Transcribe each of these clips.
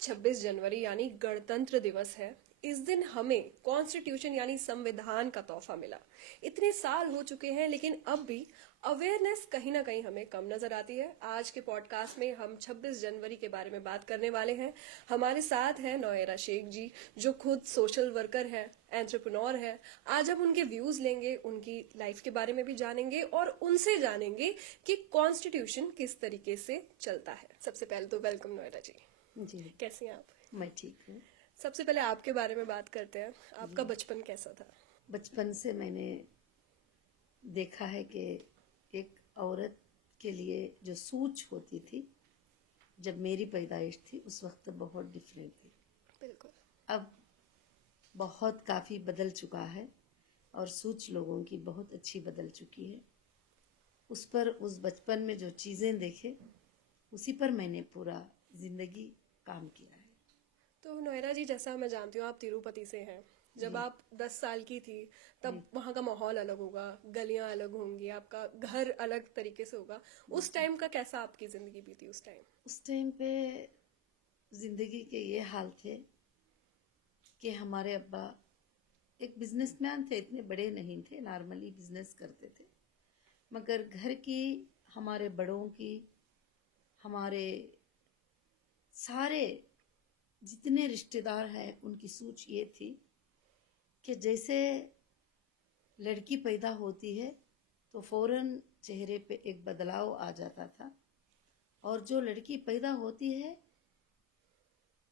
26 जनवरी यानी गणतंत्र दिवस है। इस दिन हमें कॉन्स्टिट्यूशन यानी संविधान का तोहफा मिला। इतने साल हो चुके हैं लेकिन अब भी अवेयरनेस कहीं ना कहीं हमें कम नजर आती है। आज के पॉडकास्ट में हम 26 जनवरी के बारे में बात करने वाले हैं। हमारे साथ हैं नोएरा शेख जी, जो खुद सोशल वर्कर है, एंटरप्रेन्योर है। आज हम उनके व्यूज लेंगे, उनकी लाइफ के बारे में भी जानेंगे और उनसे जानेंगे कि कॉन्स्टिट्यूशन किस तरीके से चलता है। सबसे पहले तो वेलकम नोएरा जी। जी, कैसी हैं आप? मैं ठीक हूँ। सबसे पहले आपके बारे में बात करते हैं। आपका बचपन कैसा था? बचपन से मैंने देखा है कि एक औरत के लिए जो सोच होती थी, जब मेरी पैदाइश थी उस वक्त बहुत डिफरेंट थी। बिल्कुल। अब बहुत काफ़ी बदल चुका है और सोच लोगों की बहुत अच्छी बदल चुकी है। उस पर उस बचपन में जो चीज़ें देखे उसी पर मैंने पूरा ज़िंदगी काम किया है। तो नोएरा जी, जैसा मैं जानती हूँ आप तिरुपति से हैं। जब जी, आप 10 साल की थी तब जी, वहाँ का माहौल अलग होगा, गलियां अलग होंगी, आपका घर अलग तरीके से होगा। उस बिल्कुल। टाइम का कैसा आपकी जिंदगी बीती उस टाइम? उस टाइम पे ज़िंदगी के ये हाल थे कि हमारे अब्बा एक बिजनेसमैन थे, इतने बड़े नहीं थे, नॉर्मली बिजनेस करते थे। मगर घर की, हमारे बड़ों की, हमारे सारे जितने रिश्तेदार हैं उनकी सोच ये थी कि जैसे लड़की पैदा होती है तो फौरन चेहरे पे एक बदलाव आ जाता था। और जो लड़की पैदा होती है,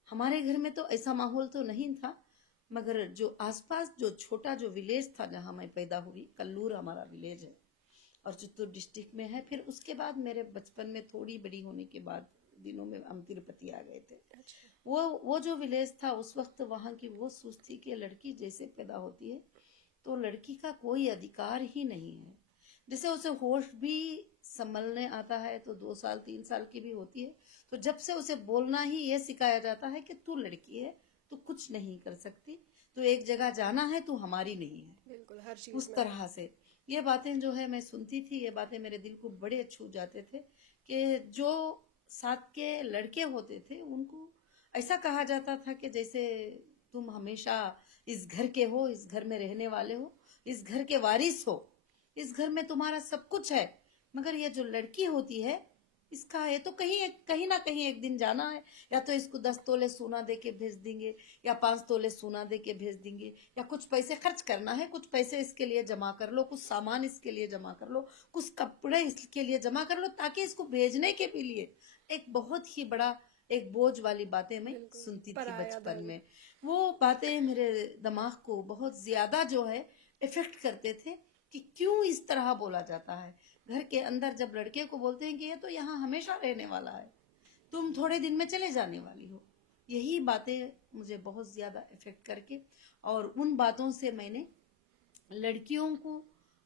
हमारे घर में तो ऐसा माहौल तो नहीं था, मगर जो आसपास जो छोटा जो विलेज था जहाँ मैं पैदा हुई, कल्लूर हमारा विलेज है और चित्तूर डिस्ट्रिक्ट में है। फिर उसके बाद मेरे बचपन में थोड़ी बड़ी होने के बाद दिनों में हम तिरुपति आ गए थे। अच्छा। वो जो विलेज था उस वक्त वहाँ की वो सोच थी कि लड़की जैसे पैदा होती है तो लड़की का कोई अधिकार ही नहीं है। जैसे उसे होश भी संभलने आता है तो 2 साल 3 साल की भी होती है, तो जब से उसे बोलना ही ये सिखाया जाता है कि तू लड़की है, तू कुछ नहीं कर सकती, तू एक जगह जाना है, तू हमारी नहीं है। बिल्कुल, हर चीज उस में। तरह से ये बातें जो है मैं सुनती थी, ये बातें मेरे दिल को बड़े छू जाते थे कि जो साथ के लड़के होते थे उनको ऐसा कहा जाता था कि जैसे तुम हमेशा इस घर के हो, इस घर में रहने वाले हो, इस घर के वारिस हो, इस घर में तुम्हारा सब कुछ है। मगर ये जो लड़की होती है, इसका ये तो कहीं ना कहीं एक दिन जाना है। या तो इसको 10 तोले सोना दे के भेज देंगे, या 5 तोले सोना दे के भेज देंगे, या कुछ पैसे खर्च करना है, कुछ पैसे इसके लिए जमा कर लो, कुछ सामान इसके लिए जमा कर लो, कुछ कपड़े इसके लिए जमा कर लो, ताकि इसको भेजने के भी लिए एक बहुत ही बड़ा एक बोझ वाली बातें मैं बिल्कुल, सुनती थी पराया बचपन धन। में। वो बातें मेरे दिमाग को बहुत ज्यादा जो है इफेक्ट करते थे कि क्यों इस तरह बोला जाता है। घर के अंदर जब लड़के को बोलते हैं कि ये तो यहाँ हमेशा रहने वाला है, तुम थोड़े दिन में चले जाने वाली हो। यही बातें मुझे बहुत ज्यादा इफेक्ट करके, और उन बातों से मैंने लड़कियों को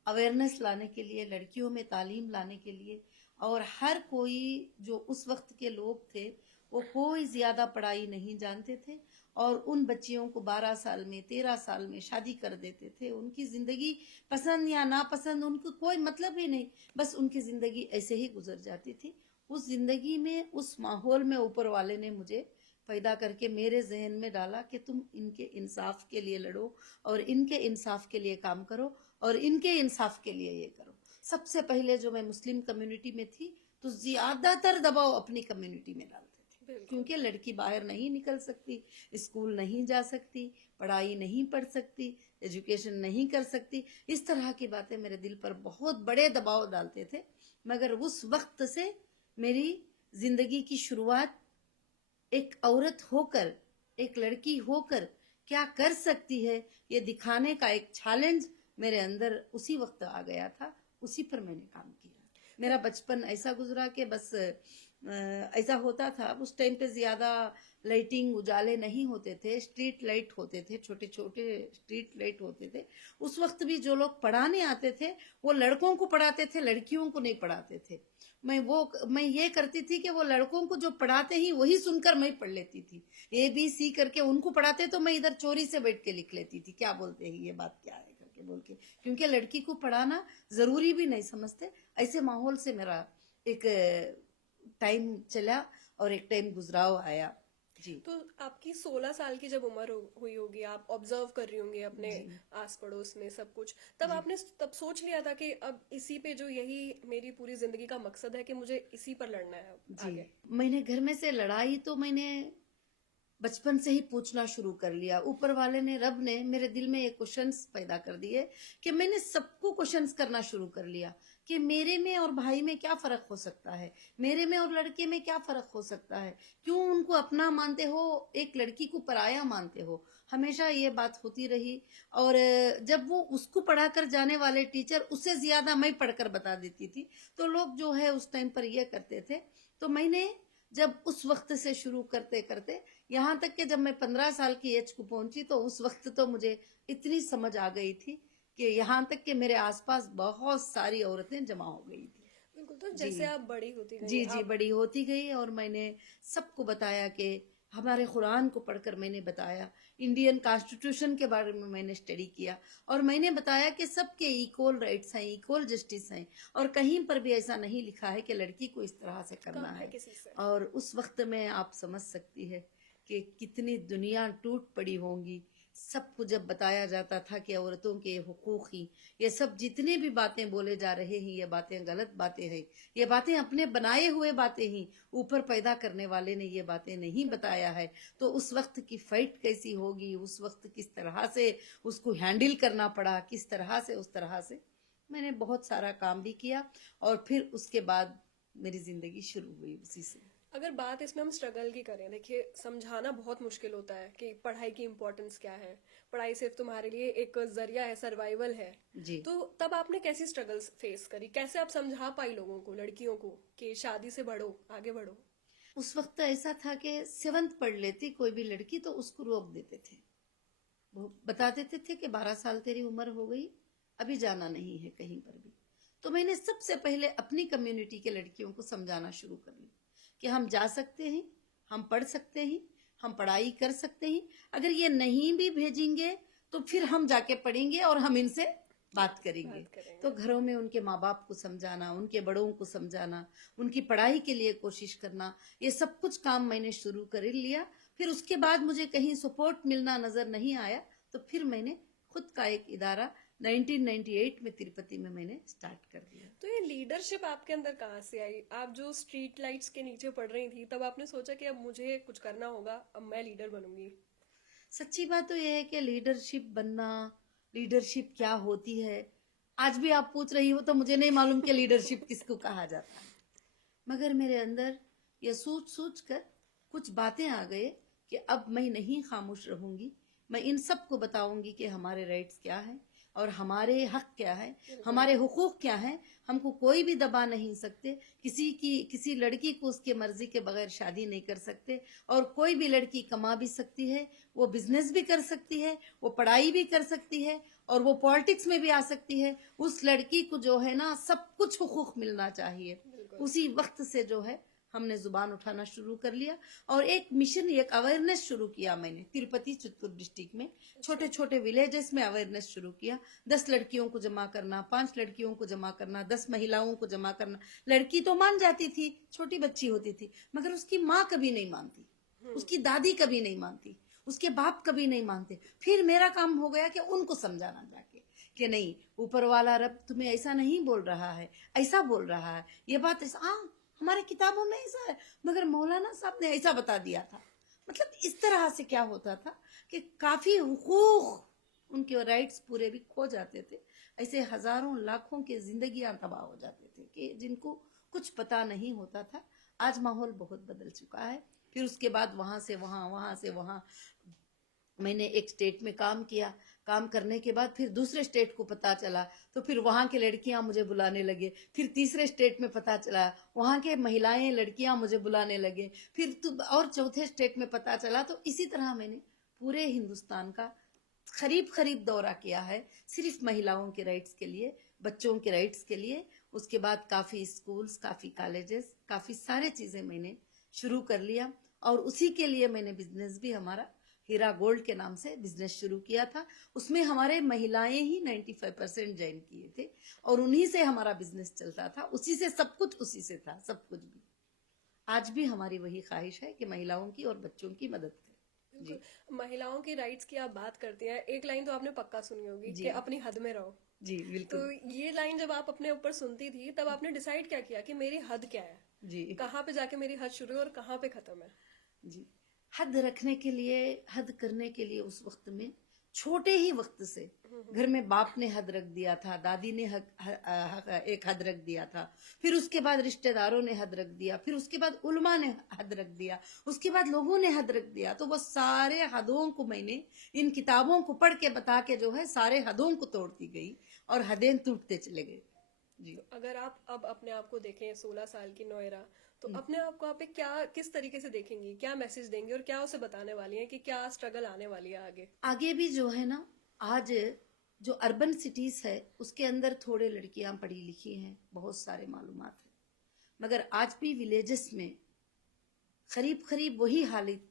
अवेयरनेस लाने के लिए, लड़कियों में तालीम लाने के लिए, और हर कोई जो उस वक्त के लोग थे वो कोई ज्यादा पढ़ाई नहीं जानते थे और उन बच्चियों को 12 साल में 13 साल में शादी कर देते थे। उनकी जिंदगी पसंद या नापसंद उनको कोई मतलब ही नहीं, बस उनकी जिंदगी ऐसे ही गुजर जाती थी। उस जिंदगी में, उस माहौल में ऊपर वाले ने मुझे पैदा करके मेरे जहन में डाला कि तुम इनके इंसाफ के लिए लड़ो और इनके इंसाफ के लिए काम करो और इनके इंसाफ के लिए ये करो। सबसे पहले जो मैं मुस्लिम कम्युनिटी में थी तो ज्यादातर दबाव अपनी कम्युनिटी में डालते थे, बिल्कुल। क्योंकि लड़की बाहर नहीं निकल सकती, स्कूल नहीं जा सकती, पढ़ाई नहीं पढ़ सकती, एजुकेशन नहीं कर सकती। इस तरह की बातें मेरे दिल पर बहुत बड़े दबाव डालते थे। मगर उस वक्त से मेरी जिंदगी की शुरुआत एक औरत होकर, एक लड़की होकर क्या कर सकती है, ये दिखाने का एक चैलेंज मेरे अंदर उसी वक्त आ गया था। उसी पर मैंने काम किया। मेरा बचपन ऐसा गुजरा कि बस ऐसा होता था। उस टाइम पे ज्यादा लाइटिंग उजाले नहीं होते थे, स्ट्रीट लाइट होते थे, छोटे छोटे स्ट्रीट लाइट होते थे। उस वक्त भी जो लोग पढ़ाने आते थे वो लड़कों को पढ़ाते थे, लड़कियों को नहीं पढ़ाते थे। मैं ये करती थी कि वो लड़कों को जो पढ़ाते ही वही सुनकर मैं पढ़ लेती थी। ABC करके उनको पढ़ाते तो मैं इधर चोरी से बैठ के लिख लेती थी, क्या बोलते हैं, ये बात क्या है करके बोल के, क्योंकि लड़की को पढ़ाना जरूरी भी नहीं समझते। ऐसे माहौल से मेरा एक टाइम चला और एक टाइम गुजराव आया। जी तो आपकी 16 साल की जब उम्र हुई होगी, आप ऑब्जर्व कर रही होंगी अपने जी आस पड़ोस में सब कुछ, तब जी आपने तब सोच लिया था कि अब इसी पे जो यही मेरी पूरी जिंदगी का मकसद है कि मुझे इसी पर लड़ना है अब जी आगे? मैंने घर में से लड़ाई तो मैंने बचपन से ही पूछना शुरू कर लिया। ऊपर वाले ने, रब ने मेरे दिल में ये क्वेश्चंस पैदा कर दिए कि मैंने सबको क्वेश्चंस करना शुरू कर लिया कि मेरे में और भाई में क्या फर्क हो सकता है, मेरे में और लड़के में क्या फर्क हो सकता है, क्यों उनको अपना मानते हो, एक लड़की को पराया मानते हो। हमेशा ये बात होती रही। और जब वो उसको पढ़ाकर जाने वाले टीचर उससे ज्यादा मैं पढ़कर बता देती थी, तो लोग जो है उस टाइम पर ये करते थे। तो मैंने जब उस वक्त से शुरू करते करते यहाँ तक कि जब मैं 15 साल की एज को पहुंची, तो उस वक्त तो मुझे इतनी समझ आ गई थी कि यहाँ तक कि मेरे आसपास बहुत सारी औरतें जमा हो गई थी। बिल्कुल। तो जी जैसे आप बड़ी होती गई जी जी आप, बड़ी होती गई और मैंने सबको बताया कि हमारे कुरान को पढ़कर मैंने बताया, इंडियन कॉन्स्टिट्यूशन के बारे में मैंने स्टडी किया, और मैंने बताया कि सबके इक्वल राइट्स हैं, इक्वल जस्टिस हैं, और कहीं पर भी ऐसा नहीं लिखा है कि लड़की को इस तरह से करना कम है है। किसी से। और उस वक्त में आप समझ सकती है कि कितनी दुनिया टूट पड़ी होंगी। सबको जब बताया जाता था कि औरतों के हुकूक ही, ये सब जितने भी बातें बोले जा रहे हैं ये बातें गलत बातें हैं, ये बातें अपने बनाए हुए बातें ही, ऊपर पैदा करने वाले ने ये बातें नहीं बताया है। तो उस वक्त की फाइट कैसी होगी, उस वक्त किस तरह से उसको हैंडल करना पड़ा, किस तरह से, उस तरह से मैंने बहुत सारा काम भी किया। और फिर उसके बाद मेरी जिंदगी शुरू हुई उसी से। अगर बात इसमें हम स्ट्रगल की करें, देखिए समझाना बहुत मुश्किल होता है कि पढ़ाई की इम्पोर्टेंस क्या है, पढ़ाई सिर्फ तुम्हारे लिए एक जरिया है, सर्वाइवल है। जी तो तब आपने कैसी स्ट्रगल्स फेस करी, कैसे आप समझा पाई लोगों को, लड़कियों को, कि शादी से बढ़ो, आगे बढ़ो? उस वक्त ऐसा था कि 7th पढ़ लेती कोई भी लड़की तो उसको रोक देते थे। वो बता देते थे कि 12 साल तेरी उम्र हो गई, अभी जाना नहीं है कहीं पर भी। तो मैंने सबसे पहले अपनी कम्युनिटी के लड़कियों को समझाना शुरू कर लिया कि हम जा सकते हैं, हम पढ़ सकते हैं, हम पढ़ाई कर सकते हैं। अगर ये नहीं भी भेजेंगे तो फिर हम जाके पढ़ेंगे और हम इनसे बात करेंगे। बात करेंगे। तो घरों में उनके माँ बाप को समझाना, उनके बड़ों को समझाना, उनकी पढ़ाई के लिए कोशिश करना, ये सब कुछ काम मैंने शुरू कर लिया। फिर उसके बाद मुझे कहीं सपोर्ट मिलना नजर नहीं आया, तो फिर मैंने खुद का एक इदारा 1998 में तिरुपति में मैंने स्टार्ट कर दिया। तो ये लीडरशिप आपके अंदर कहाँ से आई? आप जो स्ट्रीट लाइट्स के नीचे पढ़ रही थी, तब आपने सोचा कि अब मुझे कुछ करना होगा, अब मैं लीडर बनूंगी? सच्ची बात तो यह है कि लीडरशिप बनना, लीडरशिप क्या होती है, आज भी आप पूछ रही हो तो मुझे नहीं मालूम कि लीडरशिप किसको कहा जाता है। मगर मेरे अंदर ये सोच सोच कर कुछ बातें आ गए कि अब मैं नहीं खामोश रहूंगी, मैं इन सबको बताऊंगी कि हमारे राइट्स क्या हैं और हमारे हक क्या है, हमारे हुकूक क्या हैं। हमको कोई भी दबा नहीं सकते, किसी लड़की को उसके मर्जी के बगैर शादी नहीं कर सकते। और कोई भी लड़की कमा भी सकती है, वो बिजनेस भी कर सकती है, वो पढ़ाई भी कर सकती है, और वो पॉलिटिक्स में भी आ सकती है। उस लड़की को जो है ना सब कुछ हुकूक मिलना चाहिए। बिल्कुल। उसी वक्त से जो है हमने जुबान उठाना शुरू कर लिया और एक मिशन, एक अवेयरनेस शुरू किया मैंने तिरुपति चित्तूर डिस्ट्रिक्ट में। छोटे छोटे विलेजेस में अवेयरनेस शुरू किया। 10 लड़कियों को जमा करना, 5 लड़कियों को जमा करना, 10 महिलाओं को जमा करना। लड़की तो मान जाती थी, छोटी बच्ची होती थी, मगर उसकी माँ कभी नहीं मानती, उसकी दादी कभी नहीं मानती, उसके बाप कभी नहीं मानते। फिर मेरा काम हो गया कि उनको समझाना जाके कि नहीं, ऊपर वाला रब तुम्हें ऐसा नहीं बोल रहा है, ऐसा बोल रहा है, ये बात ऐसा, हाँ हमारे किताबों में ऐसा है, मगर मौलाना साहब ने ऐसा बता दिया था। मतलब इस तरह से क्या होता था कि काफी हुकूक, उनके राइट्स पूरे भी खो जाते थे। ऐसे हजारों लाखों की जिंदगियां तबाह हो जाते थे कि जिनको कुछ पता नहीं होता था। आज माहौल बहुत बदल चुका है। फिर उसके बाद वहां से वहां, वहां से वहां मैंने एक स्टेट में काम किया। काम करने के बाद फिर दूसरे स्टेट को पता चला, तो फिर वहां के लड़कियां मुझे बुलाने लगे। फिर तीसरे स्टेट में पता चला, वहां के महिलाएं लड़कियां मुझे बुलाने लगे। फिर और चौथे स्टेट में पता चला। तो इसी तरह मैंने पूरे हिंदुस्तान का करीब दौरा किया है, सिर्फ महिलाओं के राइट्स के लिए, बच्चों के राइट्स के लिए। उसके बाद काफी स्कूल्स, काफी कॉलेजेस, काफी सारे चीजें मैंने शुरू कर लिया। और उसी के लिए मैंने बिजनेस भी, हमारा हीरा गोल्ड के नाम से बिजनेस शुरू किया था। उसमें हमारे महिलाएं ही 95% ज्वाइन किए थे और उन्हीं से हमारा बिजनेस चलता था। उसी से सब कुछ, उसी से था सब कुछ भी। आज भी हमारी वही ख्वाहिश है कि महिलाओं की और बच्चों की मदद करें। जी। बिल्कुल। महिलाओं की राइट्स की आप बात करती हैं, एक लाइन तो आपने पक्का सुनी होगी जी। कि अपनी हद में रहो। जी तो बिल्कुल। ये लाइन जब आप अपने ऊपर सुनती थी तब आपने डिसाइड क्या किया कि मेरी हद क्या है, जी। कहाँ पे जाके मेरी हद शुरू है और कहाँ पे खत्म है? जी। हद रखने के लिए, हद करने के लिए उस वक्त में छोटे ही वक्त से घर में बाप ने हद रख दिया था, दादी ने एक हद रख दिया था, फिर उसके बाद रिश्तेदारों ने हद रख दिया, फिर उसके बाद उल्मा ने हद रख दिया, उसके बाद लोगों ने हद रख दिया। तो वो सारे हदों को मैंने इन किताबों को पढ़ के बता के जो है सारे हदों को तोड़ती गई और हदें टूटते चले गए। जी। तो अगर आप अब अपने आप को देखें 16 साल की नोएरा, तो अपने आप को आप एक क्या किस तरीके से देखेंगी, क्या मैसेज देंगी और क्या उसे बताने वाली हैं कि क्या स्ट्रगल आने वाली है आगे? आगे भी जो है ना, आज जो अर्बन सिटीज है उसके अंदर थोड़े लड़कियां पढ़ी लिखी हैं, बहुत सारे मालूमात है, मगर आज भी विलेजेस में करीब करीब वही हालत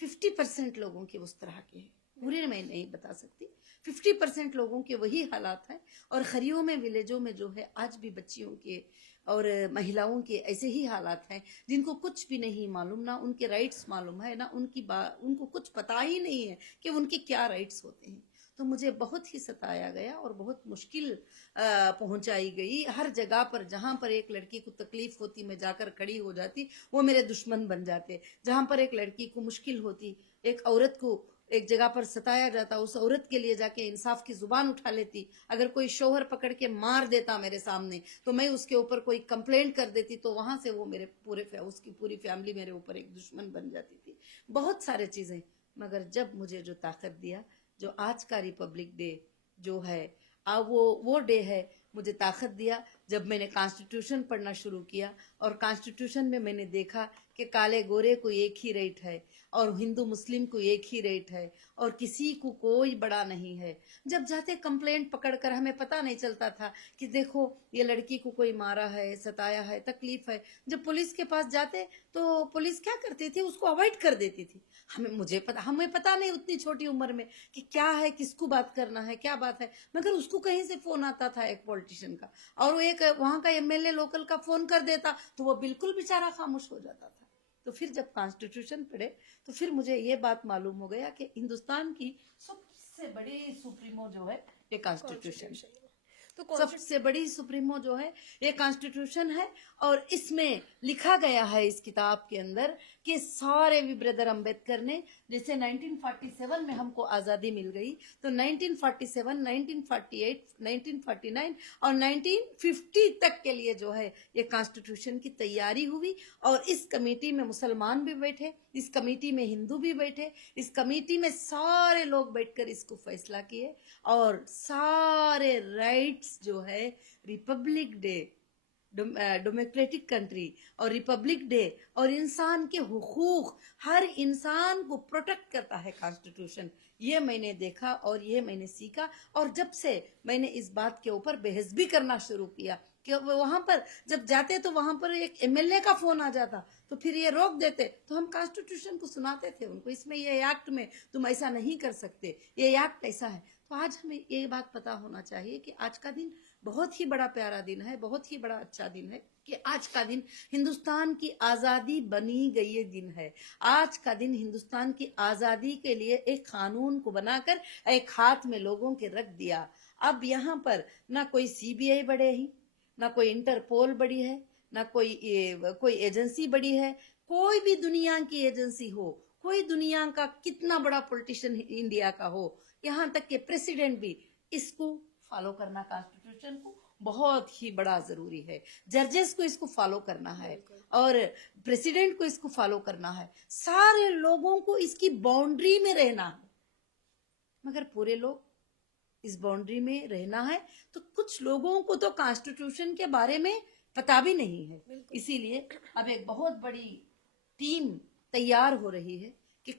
50% लोगों के उस तरह के हैं। पूरे मैं नहीं बता सकती, 50% लोगों के वही हालात हैं। और खरियों में, विलेजों में जो है आज भी बच्चियों के और महिलाओं के ऐसे ही हालात हैं जिनको कुछ भी नहीं मालूम, ना उनके राइट्स मालूम है, ना उनको कुछ पता ही नहीं है कि उनके क्या राइट्स होते हैं। तो मुझे बहुत ही सताया गया और बहुत मुश्किल पहुंचाई गई। हर जगह पर जहां पर एक लड़की को तकलीफ होती मैं जाकर खड़ी हो जाती, वो मेरे दुश्मन बन जाते। जहां पर एक लड़की को मुश्किल होती, एक औरत को एक जगह पर सताया जाता, उस औरत के लिए जाके इंसाफ की जुबान उठा लेती। अगर कोई शोहर पकड़ के मार देता मेरे सामने तो मैं उसके ऊपर कोई कंप्लेंट कर देती, तो वहां से वो मेरे उसकी पूरी फैमिली मेरे ऊपर एक दुश्मन बन जाती थी। बहुत सारे चीजें। मगर जब मुझे जो ताकत दिया, जो आज का रिपब्लिक डे जो है, वो डे है, मुझे ताकत दिया जब मैंने कॉन्स्टिट्यूशन पढ़ना शुरू किया और कॉन्स्टिट्यूशन में मैंने देखा कि काले गोरे को एक ही रेट है और हिंदू मुस्लिम को एक ही रेट है और किसी को कोई बड़ा नहीं है। जब जाते कंप्लेंट पकड़कर, हमें पता नहीं चलता था कि देखो ये लड़की को कोई मारा है, सताया है, तकलीफ है। जब पुलिस के पास जाते तो पुलिस क्या करती थी, उसको अवॉइड कर देती थी। हमें पता नहीं उतनी छोटी उम्र में कि क्या है, किसको बात करना है, क्या बात है। मगर उसको कहीं से फोन आता था एक पॉलिटिशियन का, और वो एक वहां का एमएलए लोकल का फोन कर देता तो वो बिल्कुल बेचारा खामोश हो जाता था। तो फिर जब कॉन्स्टिट्यूशन पढ़े तो फिर मुझे ये बात मालूम हो गया कि हिंदुस्तान की सबसे बड़ी सुप्रीमो जो है ये कॉन्स्टिट्यूशन, तो सबसे बड़ी सुप्रीमो जो है ये कॉन्स्टिट्यूशन है। और इसमें लिखा गया है इस किताब के अंदर कि सारे भी ब्रदर अंबेडकर ने, जैसे 1947 में हमको आजादी मिल गई, तो 1947, 1948, 1949 और 1950 तक के लिए जो है ये कॉन्स्टिट्यूशन की तैयारी हुई। और इस कमेटी में मुसलमान भी बैठे, इस कमेटी में हिंदू भी बैठे, इस कमेटी में सारे लोग बैठकर इसको फैसला किए। और सारे राइट्स जो है, रिपब्लिक डे, डेमोक्रेटिक कंट्री और रिपब्लिक डे और इंसान के हुकूक, हर इंसान को प्रोटेक्ट करता है कॉन्स्टिट्यूशन। ये मैंने देखा और ये मैंने सीखा। और जब से मैंने इस बात के ऊपर बहस भी करना शुरू किया कि वहां पर जब जाते तो वहां पर एक एमएलए का फोन आ जाता तो फिर ये रोक देते, तो हम कॉन्स्टिट्यूशन को सुनाते थे उनको, इसमें ये एक्ट में तुम ऐसा नहीं कर सकते, ये एक्ट ऐसा है। तो आज हमें ये बात पता होना चाहिए कि आज का दिन बहुत ही बड़ा प्यारा दिन है, बहुत ही बड़ा अच्छा दिन है कि आज का दिन हिंदुस्तान की आजादी बनी गई दिन है। आज का दिन हिंदुस्तान की आजादी के लिए एक कानून को बनाकर एक हाथ में लोगों के रख दिया। अब यहाँ पर ना कोई सीबीआई बड़े ही, ना कोई इंटरपोल बड़ी है, ना कोई एजेंसी बड़ी है। कोई भी दुनिया की एजेंसी हो, कोई दुनिया का कितना बड़ा पॉलिटिशियन इंडिया का हो, यहाँ तक के प्रेसिडेंट भी इसको फॉलो करना, कॉन्स्टिट्यूशन को बहुत ही बड़ा जरूरी है। जजेस को इसको फॉलो करना है और प्रेसिडेंट को इसको फॉलो करना है। सारे लोगों को इसकी बाउंड्री में रहना है। मगर पूरे लोग इस बाउंड्री में रहना है तो कुछ लोगों को तो कॉन्स्टिट्यूशन के बारे में पता भी नहीं है। इसीलिए अब एक बहुत बड़ी टीम तैयार हो रही है कि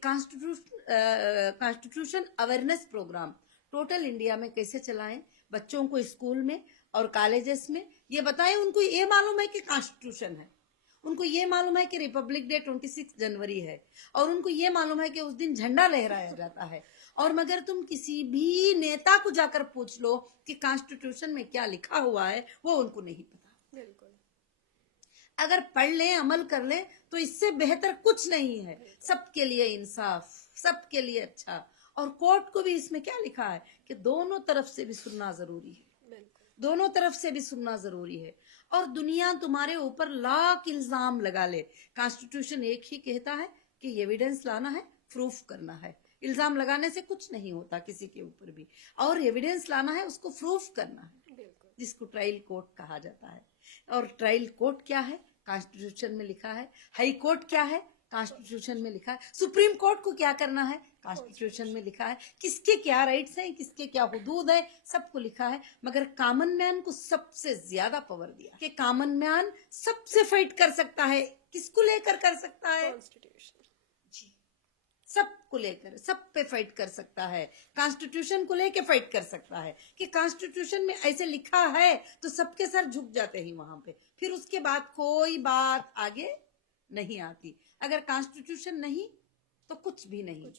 constitution awareness program total India में कैसे चलाएं, बच्चों को स्कूल में और कॉलेजेस में ये बताएं। उनको ये मालूम है कि कॉन्स्टिट्यूशन है, उनको ये मालूम है कि रिपब्लिक डे 26 जनवरी है, और उनको ये मालूम है कि उस दिन झंडा लहराया जाता है। और मगर तुम किसी भी नेता को जाकर पूछ लो कि कॉन्स्टिट्यूशन में क्या लिखा हुआ है, वो उनको नहीं पता। बिल्कुल। अगर पढ़ लें, अमल कर लें, तो इससे बेहतर कुछ नहीं है। सबके लिए इंसाफ, सबके लिए अच्छा। और कोर्ट को भी इसमें क्या लिखा है कि दोनों तरफ से भी सुनना जरूरी है, बिल्कुल। दोनों तरफ से भी सुनना जरूरी है। और दुनिया तुम्हारे ऊपर लाख इल्जाम लगा ले, कॉन्स्टिट्यूशन एक ही कहता है कि एविडेंस लाना है, प्रूफ करना है। इल्जाम लगाने से कुछ नहीं होता किसी के ऊपर भी, और एविडेंस लाना है, उसको प्रूफ करना है, बिल्कुल। जिसको ट्रायल कोर्ट कहा जाता है। और ट्रायल कोर्ट क्या है? कॉन्स्टिट्यूशन में लिखा है। हाई कोर्ट क्या है? कॉन्स्टिट्यूशन में लिखा है। सुप्रीम कोर्ट को क्या करना है? कॉन्स्टिट्यूशन में लिखा है। किसके क्या राइट्स हैं, किसके क्या हुदूद है, सबको लिखा है। मगर कॉमन मैन को सबसे ज्यादा पावर दिया कि कॉमन मैन सबसे फाइट कर सकता है। किसको लेकर कर सकता है? कॉन्स्टिट्यूशन। जी, सबको लेकर, सब पे फाइट कर सकता है। कॉन्स्टिट्यूशन को लेके फाइट कर सकता है कि कॉन्स्टिट्यूशन में ऐसे लिखा है, तो सबके सर झुक जाते हैं वहां पे। फिर उसके बाद कोई बात आगे नहीं आती। अगर कॉन्स्टिट्यूशन नहीं तो कुछ भी नहीं।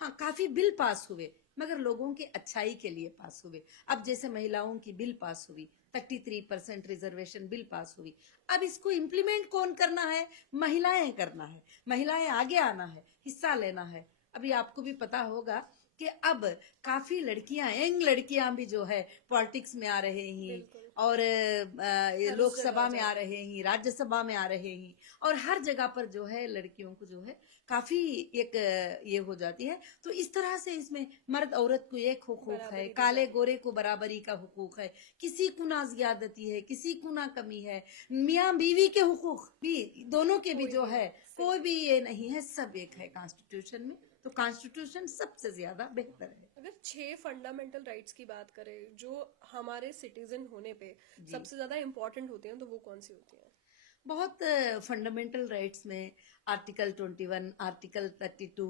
हाँ, काफी बिल पास हुए, मगर लोगों के अच्छाई के लिए पास हुए। अब जैसे महिलाओं की बिल पास हुई, 33% रिजर्वेशन बिल पास हुई। अब इसको इम्प्लीमेंट कौन करना है? महिलाएं करना है। महिलाएं आगे आना है, हिस्सा लेना है। अभी आपको भी पता होगा कि अब काफी लड़कियां, यंग लड़कियां भी जो है पॉलिटिक्स में आ रहे हैं, बिल्कुल। और हर लोकसभा जगह में आ रहे हैं, राज्यसभा में आ रहे हैं, और हर जगह पर जो है लड़कियों को जो है काफी एक ये हो जाती है। तो इस तरह से इसमें मर्द औरत को एक हुकूक है, बराबरी दी काले जाती है। गोरे को बराबरी का हुकूक है। किसी को ना ज्यादती है, किसी को ना कमी है। मियाँ बीवी के हुकूक भी, दोनों के भी कोई जो भी है, नहीं, कोई भी ये नहीं है, सब एक है कॉन्स्टिट्यूशन में। तो कॉन्स्टिट्यूशन सबसे ज्यादा बेहतर है। अगर 6 फंडामेंटल राइट्स की बात करें जो हमारे सिटीजन होने पे जी, सबसे ज्यादा इम्पोर्टेंट होती हैं, तो वो कौन सी होती हैं? बहुत फंडामेंटल राइट्स में आर्टिकल 21, आर्टिकल 32,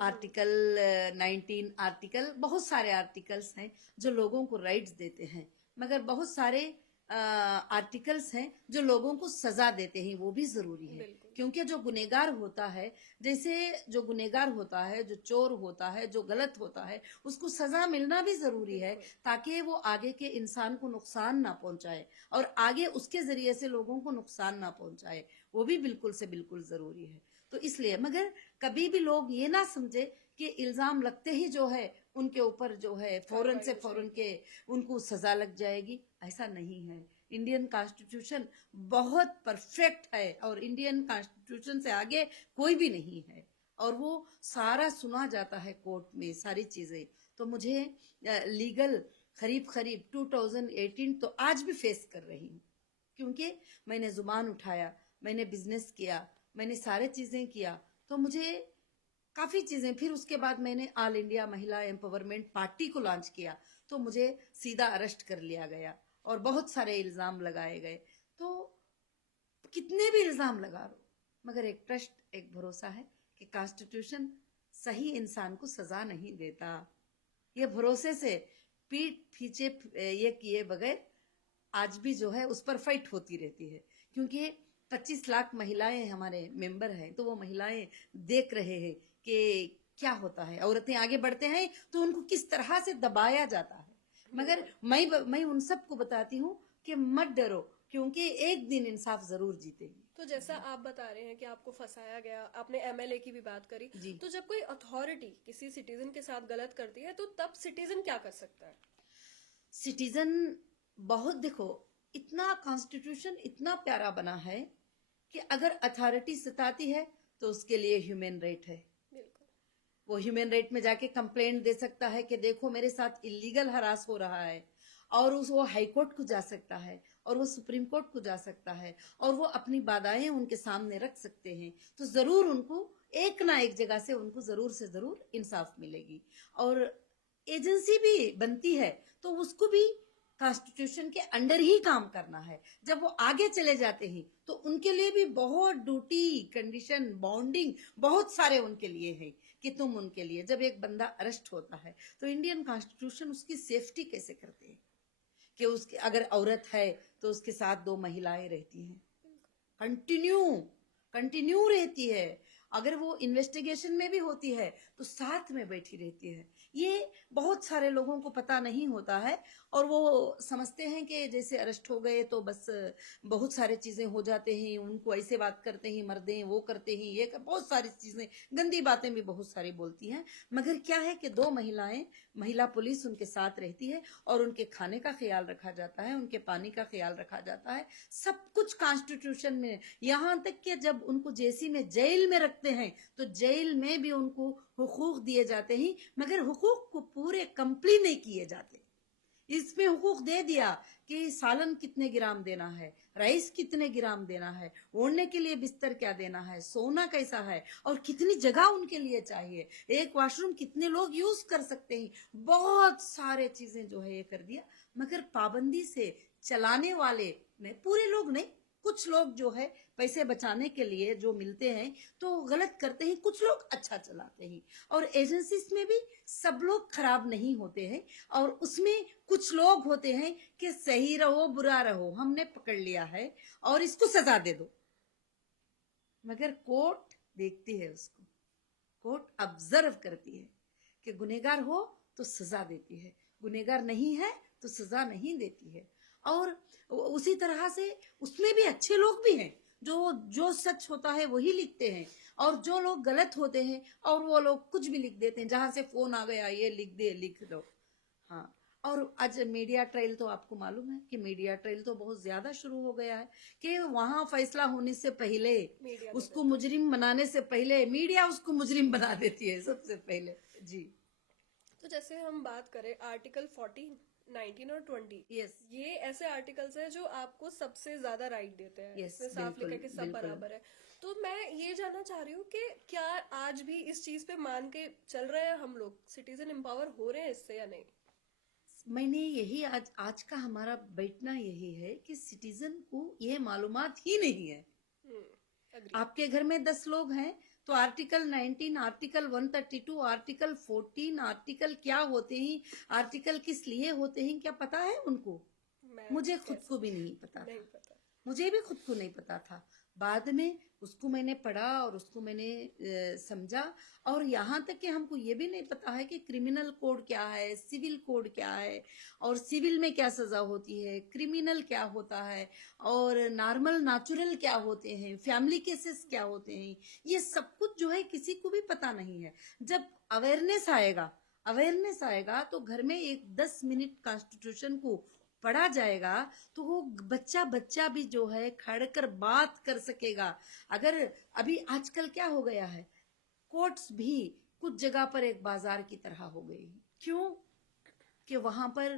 आर्टिकल 19, आर्टिकल, बहुत सारे आर्टिकल्स हैं जो लोगों को राइट्स देते हैं। मगर बहुत सारे आर्टिकल्स हैं जो लोगों को सजा देते हैं, वो भी जरूरी है। बिल्कुल। क्योंकि जो गुनेगार होता है, जैसे जो गुनेगार होता है, जो चोर होता है, जो गलत होता है, उसको सजा मिलना भी जरूरी है, बिल्कुल। ताकि वो आगे के इंसान को नुकसान ना पहुंचाए, और आगे उसके जरिए से लोगों को नुकसान ना पहुंचाए। वो भी बिल्कुल से बिल्कुल जरूरी है। तो इसलिए, मगर कभी भी लोग ये ना समझे कि इल्जाम लगते ही जो है उनके ऊपर जो है फौरन कार्रवाई से हो फौरन जाएगी। के उनको सजा लग जाएगी। ऐसा नहीं है। इंडियन कॉन्स्टिट्यूशन बहुत परफेक्ट है, और इंडियन कॉन्स्टिट्यूशन से आगे कोई भी नहीं है। और वो सारा सुना जाता है कोर्ट में, सारी चीजें। तो मुझे लीगल करीब करीब 2018 तो आज भी फेस कर रही हूँ, क्योंकि मैंने जुबान उठाया, मैंने बिजनेस किया, मैंने सारे चीजें किया। तो मुझे काफी चीजें, फिर उसके बाद मैंने ऑल इंडिया महिला एम्पावरमेंट पार्टी को लॉन्च किया, तो मुझे सीधा अरेस्ट कर लिया गया और बहुत सारे इल्जाम लगाए गए। तो कितने भी इल्जाम लगा लो, मगर एक ट्रस्ट, एक भरोसा है कि कॉन्स्टिट्यूशन सही इंसान को सजा नहीं देता। ये भरोसे से पीठ पीछे ये किए बगैर आज भी जो है उस पर फाइट होती रहती है। क्योंकि 25 लाख महिलाएं हमारे मेंबर हैं, तो वो महिलाएं देख रहे हैं कि क्या होता है। औरतें आगे बढ़ते हैं तो उनको किस तरह से दबाया जाता है। मगर मैं उन सबको बताती हूँ कि मत डरो, क्योंकि एक दिन इंसाफ जरूर जीतेगी। तो जैसा आप बता रहे हैं कि आपको फंसाया गया, आपने एमएलए की भी बात करी, जी, तो जब कोई अथॉरिटी किसी सिटीजन के साथ गलत करती है, तो तब सिटीजन क्या कर सकता है? सिटीजन बहुत, देखो, इतना कॉन्स्टिट्यूशन इतना प्यारा बना है कि अगर अथॉरिटी सताती है तो उसके लिए ह्यूमन राइट है। बिल्कुल। वो ह्यूमन राइट में जाके कंप्लेंट दे सकता है कि देखो मेरे साथ इलीगल हरास हो रहा है, और वो हाई कोर्ट को जा सकता है, और वो सुप्रीम कोर्ट को जा सकता है, और वो अपनी बाधाएं उनके सामने रख सकते हैं। तो जरूर उनको एक ना एक जगह से उनको जरूर से जरूर इंसाफ मिलेगी। और एजेंसी भी बनती है तो उसको भी कॉन्स्टिट्यूशन के अंडर ही काम करना है। जब वो आगे चले जाते हैं तो उनके लिए भी बहुत ड्यूटी, कंडीशन, बॉन्डिंग बहुत सारे उनके लिए है कि तुम उनके लिए, जब एक बंदा अरेस्ट होता है तो इंडियन कॉन्स्टिट्यूशन उसकी सेफ्टी कैसे करते हैं कि उसके अगर औरत है तो उसके साथ 2 महिलाएं रहती हैं, कंटिन्यू कंटिन्यू रहती है। अगर वो इन्वेस्टिगेशन में भी होती है तो साथ में बैठी रहती है। ये बहुत सारे लोगों को पता नहीं होता है और वो समझते हैं कि जैसे अरेस्ट हो गए तो बस बहुत सारी चीजें हो जाते हैं, उनको ऐसे बात करते हैं, मर दें, वो करते हैं, बहुत सारी चीजें, गंदी बातें भी बहुत सारी बोलती हैं। मगर क्या है कि दो महिला पुलिस उनके साथ रहती है और उनके खाने का ख्याल रखा जाता है, उनके पानी का ख्याल रखा जाता है, सब कुछ कॉन्स्टिट्यूशन में। यहाँ तक कि जब उनको जेसी में जेल में रखते हैं तो जेल में भी उनको हुकूक दिए जाते हैं, मगर हुकूक को पूरे कंप्लीट नहीं किए जाते। इसमें हुकूक दे दिया कि सालन कितने ग्राम देना है, राइस कितने ग्राम देना है, ओढ़ने के लिए बिस्तर क्या देना है, सोना कैसा है और कितनी जगह उनके लिए चाहिए, एक वॉशरूम कितने लोग यूज कर सकते हैं, बहुत सारे चीजें जो है ये कर दिया। मगर पाबंदी से चलाने वाले ने, पूरे लोग नहीं, कुछ लोग जो है पैसे बचाने के लिए जो मिलते हैं तो गलत करते हैं, कुछ लोग अच्छा चलाते हैं। और एजेंसीज में भी सब लोग खराब नहीं होते हैं और उसमें कुछ लोग होते हैं कि सही रहो बुरा रहो, हमने पकड़ लिया है और इसको सजा दे दो। मगर कोर्ट देखती है उसको, कोर्ट ऑब्जर्व करती है कि गुनहगार हो तो सजा देती है, गुनहगार नहीं है तो सजा नहीं देती है। और उसी तरह से उसमें भी अच्छे लोग भी हैं जो सच होता है वही लिखते हैं, और जो लोग गलत होते हैं और वो लोग कुछ भी लिख देते हैं, जहां से फोन आ गया ये लिख दो। हाँ, और आज मीडिया ट्रायल तो आपको मालूम है कि मीडिया ट्रायल तो बहुत ज्यादा शुरू हो गया है कि वहां फैसला होने से पहले, मीडिया उसको मुजरिम बनाने से पहले मीडिया उसको मुजरिम बना देती है सबसे पहले। जी। तो जैसे हम बात करें आर्टिकल 14, 19 और 20, यस ये ऐसे आर्टिकल्स हैं जो आपको सबसे ज्यादा राइट देते हैं। यस, इसमें साफ लिखा है कि सब बिल्कुल। बराबर है। तो मैं ये जानना चाह रही हूँ कि क्या आज भी इस चीज पे मान के चल रहे हैं हम लोग, सिटीजन एम्पावर हो रहे हैं इससे या नहीं? मैंने यही आज का हमारा बैठना यही है कि सिटीजन को ये मालूमात ही नहीं है। अग्री। आपके घर में 10 लोग हैं तो आर्टिकल 19, आर्टिकल 132, आर्टिकल 14, आर्टिकल क्या होते हैं, आर्टिकल किस लिए होते हैं, क्या पता है उनको? मुझे खुद को भी नहीं पता नहीं था, पता। मुझे भी खुद को नहीं पता था। बाद में उसको मैंने पढ़ा और उसको मैंने समझा। और यहाँ तक कि हमको ये भी नहीं पता है कि क्रिमिनल कोड क्या है, सिविल कोड क्या है, और सिविल में क्या सजा होती है, क्रिमिनल क्या होता है, और नॉर्मल नेचुरल क्या होते हैं, फैमिली केसेस क्या होते हैं, ये सब कुछ जो है किसी को भी पता नहीं है। जब अवेयरनेस आएगा तो घर में एक 10 मिनट कॉन्स्टिट्यूशन को पढ़ा जाएगा तो वो बच्चा भी जो है खड़ कर बात कर सकेगा। अगर अभी आजकल क्या हो गया है, कोर्ट्स भी कुछ जगह पर एक बाजार की तरह हो गई। क्यों? कि वहां पर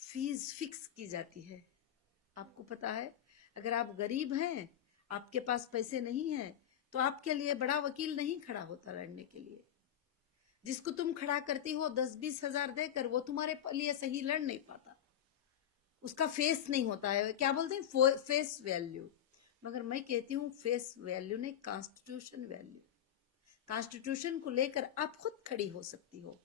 फीस फिक्स की जाती है। आपको पता है, अगर आप गरीब हैं, आपके पास पैसे नहीं है, तो आपके लिए बड़ा वकील नहीं खड़ा होता लड़ने के लिए। जिसको तुम खड़ा करती हो 10-20 हजार देकर, वो तुम्हारे लिए सही लड़ नहीं पाता, उसका फेस नहीं होता है। क्या बोलते हैं, फेस वैल्यू। मगर मैं कहती हूँ फेस वैल्यू नहीं, कॉन्स्टिट्यूशन वैल्यू। कॉन्स्टिट्यूशन को लेकर आप खुद खड़ी हो सकती हो,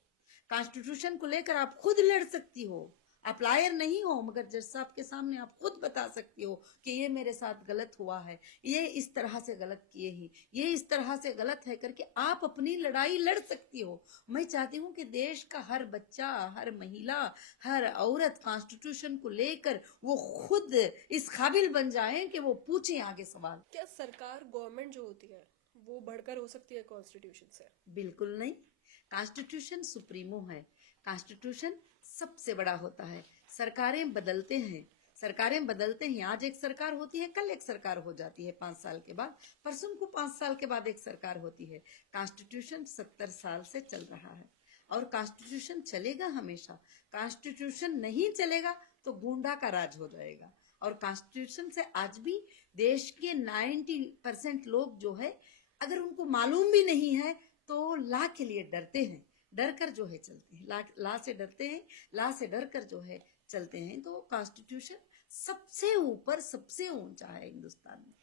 कॉन्स्टिट्यूशन को लेकर आप खुद लड़ सकती हो। आप लायर नहीं हो, मगर जज साहब के सामने आप खुद बता सकती हो कि ये मेरे साथ गलत हुआ है, ये इस तरह से गलत किए ही, ये इस तरह से गलत है करके आप अपनी लड़ाई लड़ सकती हो। मैं चाहती हूँ कि देश का हर बच्चा, हर महिला, हर औरत कॉन्स्टिट्यूशन को लेकर वो खुद इस काबिल बन जाए कि वो पूछे आगे सवाल। क्या सरकार, गवर्नमेंट जो होती है वो बढ़कर हो सकती है कॉन्स्टिट्यूशन से? बिल्कुल नहीं। कॉन्स्टिट्यूशन सुप्रीमो है, कॉन्स्टिट्यूशन सबसे बड़ा होता है। सरकारें बदलते हैं, आज एक सरकार होती है, कल एक सरकार हो जाती है, 5 साल के बाद, परसों को 5 साल के बाद एक सरकार होती है। कॉन्स्टिट्यूशन 70 साल से चल रहा है और कॉन्स्टिट्यूशन चलेगा हमेशा। कॉन्स्टिट्यूशन नहीं चलेगा तो गुंडा का राज हो जाएगा। और कॉन्स्टिट्यूशन से आज भी देश के 90% लोग जो है, अगर उनको मालूम भी नहीं है तो ला के लिए डरते हैं, डर कर जो है चलते हैं, ला से डरते हैं, ला से डर कर जो है चलते हैं। तो कॉन्स्टिट्यूशन सबसे ऊपर, सबसे ऊंचा है हिंदुस्तान में।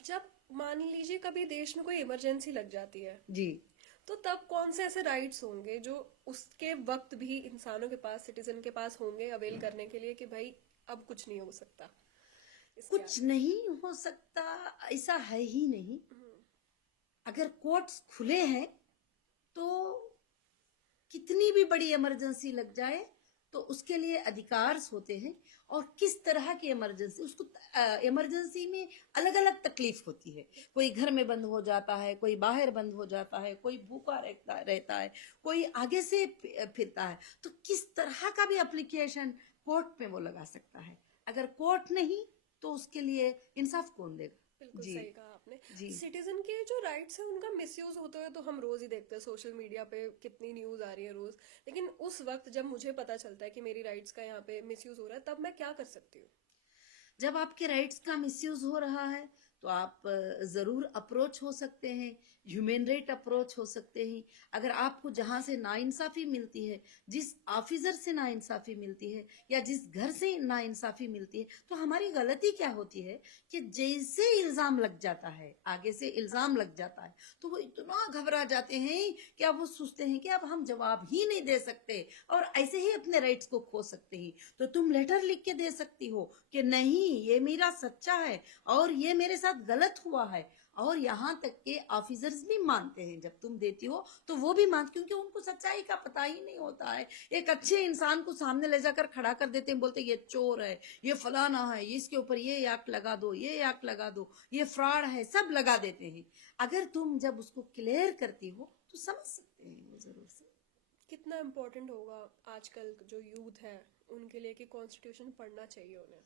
जब मान लीजिए कभी देश में कोई इमरजेंसी लग जाती है जी, तो तब कौन से ऐसे राइट्स होंगे जो उसके वक्त भी इंसानों के पास, सिटीजन के पास होंगे अवेल करने के लिए कि भाई अब कुछ नहीं हो सकता? कुछ नहीं हो सकता ऐसा है ही नहीं। अगर कोर्ट्स खुले हैं तो कितनी भी बड़ी इमरजेंसी लग जाए तो उसके लिए अधिकार होते हैं। और किस तरह की इमरजेंसी, उसको इमरजेंसी में अलग अलग तकलीफ होती है। कोई घर में बंद हो जाता है, कोई बाहर बंद हो जाता है, कोई भूखा रहता है, कोई आगे से फिरता है। तो किस तरह का भी एप्लीकेशन कोर्ट में वो लगा सकता है। अगर कोर्ट नहीं तो उसके लिए इंसाफ कौन देगा। बिल्कुल जी सही कहा आपने। जी सिटीजन के जो राइट्स हैं उनका मिसयूज होते हुए तो हम रोज ही देखते हैं, सोशल मीडिया पे कितनी न्यूज आ रही है रोज। लेकिन उस वक्त जब मुझे पता चलता है कि मेरी राइट्स का यहाँ पे मिसयूज हो रहा है, तब मैं क्या कर सकती हूँ? जब आपके राइट्स का मिसयूज हो रहा है तो आप जरूर अप्रोच हो सकते हैं, ह्यूमन राइट अप्रोच हो सकते हैं। अगर आपको जहां से नाइंसाफी मिलती है, जिस ऑफिसर से नाइंसाफी मिलती है या जिस घर से नाइंसाफी मिलती है, तो हमारी गलती क्या होती है कि जैसे इल्जाम लग जाता है, आगे से इल्जाम लग जाता है, तो वो इतना घबरा जाते हैं कि अब वो सोचते हैं कि अब हम जवाब ही नहीं दे सकते और ऐसे ही अपने राइट्स को खो सकते हैं। तो तुम लेटर लिख के दे सकती हो कि नहीं, ये मेरा सच्चा है और ये मेरे साथ गलत हुआ है। और यहाँ तक के ऑफिसर्स भी मानते हैं, जब तुम देती हो तो वो भी मानते, क्योंकि उनको सच्चाई का पता ही नहीं होता है। एक अच्छे इंसान को सामने ले जाकर खड़ा कर देते हैं, बोलते हैं ये चोर है, ये फलाना है, इसके ऊपर ये एक्ट लगा दो, ये एक्ट लगा दो, ये फ्रॉड है, सब लगा देते हैं। अगर तुम जब उसको क्लियर करती हो तो समझ सकते हैं वो जरूर से। कितना इम्पोर्टेंट होगा आजकल जो यूथ है उनके लिए कि कॉन्स्टिट्यूशन पढ़ना चाहिए उन्हें?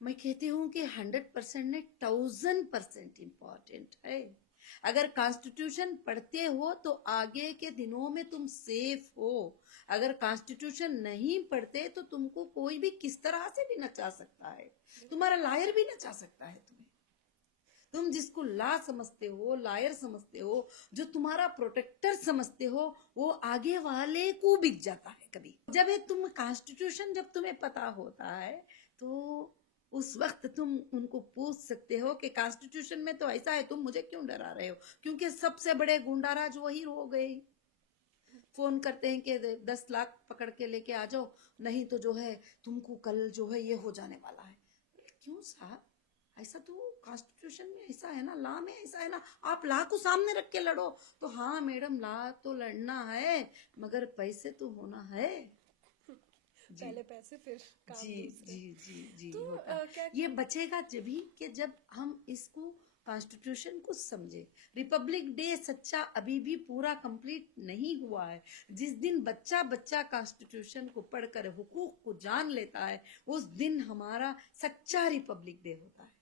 मैं कहती हूँ कि 100% नहीं, 1000% इम्पोर्टेंट है। अगर कॉन्स्टिट्यूशन पढ़ते हो तो आगे के दिनों में तुम सेफ हो। अगर कॉन्स्टिट्यूशन नहीं पढ़ते तो तुमको कोई भी किस तरह से भी नचा सकता है, तुम्हारा लायर भी नचा सकता है तुम्हें। तुम जिसको ला समझते हो, लायर समझते हो, जो तुम्हारा प्रोटेक्टर समझते हो, वो आगे वाले को बिक जाता है कभी। जब ये तुम कॉन्स्टिट्यूशन जब तुम्हें पता होता है तो उस वक्त तुम उनको पूछ सकते हो कि कॉन्स्टिट्यूशन में तो ऐसा है, तुम मुझे क्यों डरा रहे हो। क्योंकि सबसे बड़े गुंडाराज वही हो गए। फोन करते हैं कि 10 लाख पकड़ के लेके आ जाओ, नहीं तो जो है तुमको कल जो है ये हो जाने वाला है। क्यों साहब, ऐसा तो कॉन्स्टिट्यूशन में ऐसा है ना, लॉ में ऐसा है ना। आप लॉ को सामने रख के लड़ो तो हाँ मैडम, लॉ तो लड़ना है मगर पैसे तो होना है। जी पहले पैसे फिर काम जी दूसरे। जी जी जी तो होता है। क्या ये बचेगा जब भी कि जब हम इसको कॉन्स्टिट्यूशन को समझे। रिपब्लिक डे सच्चा अभी भी पूरा कंप्लीट नहीं हुआ है। जिस दिन बच्चा बच्चा कॉन्स्टिट्यूशन को पढ़कर हुकूक को जान लेता है, उस दिन हमारा सच्चा रिपब्लिक डे होता है।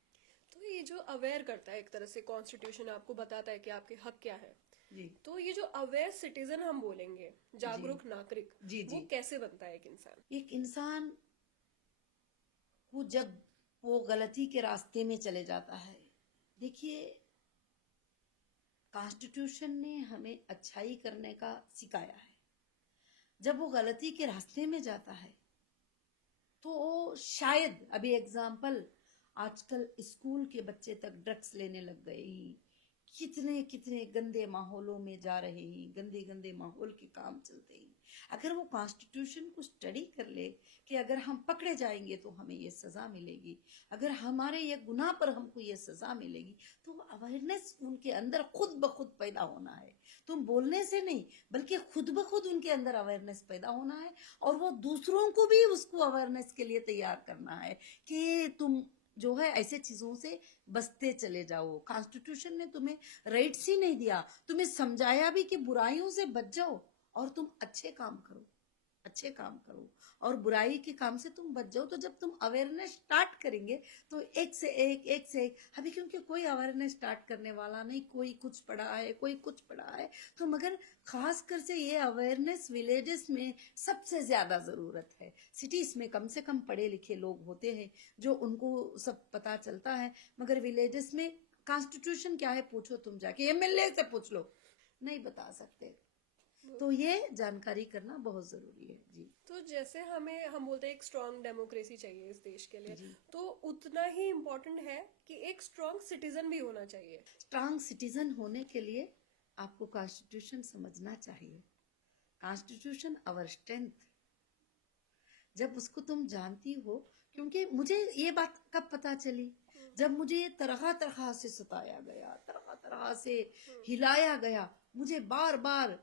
तो ये जो अवेयर करता है एक तरह से, कॉन्स्टिट्यूशन आपको बताता है कि आपके हक क्या है। जी तो ये जो अवेयर सिटीजन हम बोलेंगे, जी जागरूक नागरिक, जी वो जी। कैसे बनता है एक इंसान? एक इंसान को जब वो गलती के रास्ते में चले जाता है, देखिए कॉन्स्टिट्यूशन ने हमें अच्छाई करने का सिखाया है। जब वो गलती के रास्ते में जाता है तो शायद, अभी एग्जाम्पल, आजकल स्कूल के बच्चे तक ड्रग्स लेने लग गए हैं, कितने कितने गंदे माहौलों में जा रहे हैं, गंदे गंदे माहौल के काम चलते हैं। अगर वो कॉन्स्टिट्यूशन को स्टडी कर ले कि अगर हम पकड़े जाएंगे तो हमें ये सजा मिलेगी, अगर हमारे ये गुनाह पर हमको ये सजा मिलेगी, तो अवेयरनेस उनके अंदर खुद ब खुद पैदा होना है। तुम बोलने से नहीं, बल्कि खुद ब खुद उनके अंदर अवेयरनेस पैदा होना है। और वो दूसरों को भी उसको अवेयरनेस के लिए तैयार करना है कि तुम जो है ऐसे चीजों से बचते चले जाओ। कॉन्स्टिट्यूशन ने तुम्हें राइट्स ही नहीं दिया, तुम्हें समझाया भी कि बुराइयों से बच जाओ और तुम अच्छे काम करो, अच्छे काम करो और बुराई के काम से तुम बच जाओ। तो जब तुम अवेयरनेस स्टार्ट करेंगे तो एक से एक अभी, क्योंकि कोई अवेयरनेस स्टार्ट करने वाला नहीं, कोई कुछ पढ़ा है, कोई कुछ पढ़ा है। तो मगर खासकर से ये अवेयरनेस विलेजेस में सबसे ज्यादा जरूरत है। सिटीज में कम से कम पढ़े लिखे लोग होते हैं जो उनको सब पता चलता है, मगर विलेजेस में कॉन्स्टिट्यूशन क्या है पूछो तुम जाके, एमएलए से पूछ लो, नहीं बता सकते। तो ये जानकारी करना बहुत जरूरी है। जी तो जैसे हम बोलते हैं एक स्ट्रांग डेमोक्रेसी चाहिए इस देश के लिए, जी। तो उतना ही इम्पोर्टेंट है कि एक स्ट्रांग सिटीजन भी होना चाहिए। स्ट्रांग सिटीजन होने के लिए आपको कॉन्स्टिट्यूशन समझना चाहिए। Constitution our strength. जब उसको तुम जानती हो, क्योंकि मुझे ये बात कब पता चली, जब मुझे तरह तरह से सताया गया, तरह तरह से हिलाया गया। मुझे बार बार,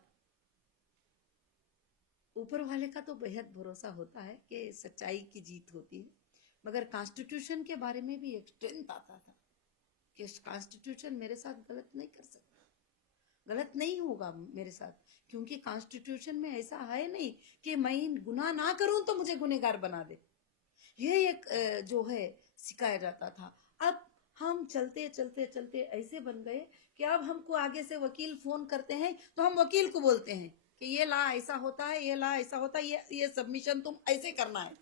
ऊपर वाले का तो बेहद भरोसा होता है कि सच्चाई की जीत होती है, मगर कॉन्स्टिट्यूशन के बारे में भी एक स्ट्रेंथ आता था कि कॉन्स्टिट्यूशन मेरे साथ गलत नहीं कर सकता, गलत नहीं होगा मेरे साथ, क्योंकि कॉन्स्टिट्यूशन में ऐसा है नहीं कि मैं गुनाह ना करूं तो मुझे गुनहगार बना दे। ये एक जो है सिखाया जाता था। अब हम चलते चलते चलते ऐसे बन गए कि अब हमको आगे से वकील फोन करते हैं तो हम वकील को बोलते हैं कि ये ला ऐसा होता है, ये ला ऐसा होता है, ये सबमिशन तुम ऐसे करना है।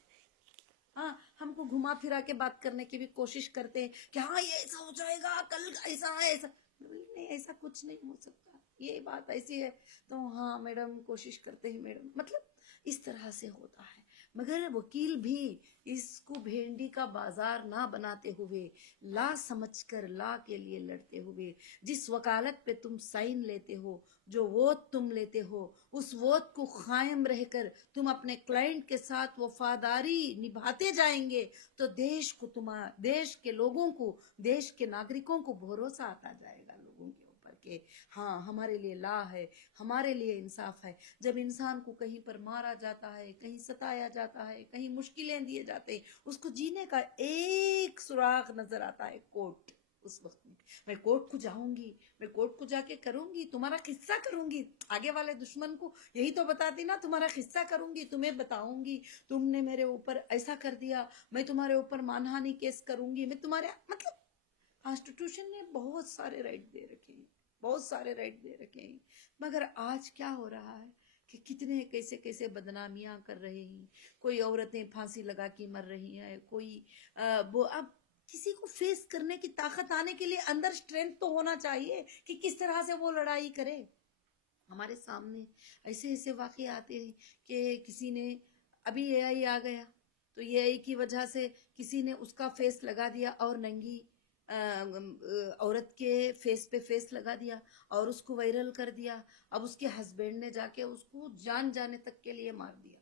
हाँ, हमको घुमा फिरा के बात करने की भी कोशिश करते हैं कि हाँ ये ऐसा हो जाएगा, कल ऐसा है, ऐसा नहीं, ऐसा कुछ नहीं हो सकता, ये बात ऐसी है। तो हाँ मैडम, कोशिश करते हैं मैडम, मतलब इस तरह से होता है। मगर वकील भी इसको भेंडी का बाजार ना बनाते हुए, ला समझकर ला के लिए लड़ते हुए, जिस वकालत पे तुम साइन लेते हो, जो वोट तुम लेते हो, उस वोट को कायम रहकर तुम अपने क्लाइंट के साथ वफादारी निभाते जाएंगे तो देश को, तुम्हारा देश के लोगों को, देश के नागरिकों को भरोसा आता जाएगा लोगों के ऊपर के हाँ हमारे लिए ला है, हमारे लिए इंसाफ है। जब इंसान को कहीं पर मारा जाता है, कहीं सताया जाता है, कहीं मुश्किलें दिए जाते हैं, उसको जीने का एक सुराग नजर आता है कोर्ट। उस वक्त में मैं कोर्ट को जाऊंगी, मैं कोर्ट को जाके करूंगी, तुम्हारा किस्सा करूंगी, आगे वाले दुश्मन को यही तो बताती ना, तुम्हारा किस्सा करूंगी, तुम्हें बताऊंगी तुमने मेरे ऊपर ऐसा कर दिया, मैं तुम्हारे ऊपर मानहानि केस करूंगी, मैं तुम्हारे, मतलब कॉन्स्टिट्यूशन ने बहुत सारे राइट दे रखे हैं, बहुत सारे राइट दे रखे हैं। मगर आज क्या हो रहा है कि कितने कैसे कैसे बदनामियां कर रहे हैं, कोई औरतें फांसी लगा के मर रही हैं, कोई वो, अब किसी को फेस करने की ताकत आने के लिए अंदर स्ट्रेंथ तो होना चाहिए कि किस तरह से वो लड़ाई करे। हमारे सामने ऐसे ऐसे वाकये आते हैं कि किसी ने, अभी एआई आ गया तो एआई की वजह से किसी ने उसका फेस लगा दिया और नंगी औरत के फेस पे फेस लगा दिया और उसको वायरल कर दिया। अब उसके हस्बैंड ने जाके उसको जान जाने तक के लिए मार दिया।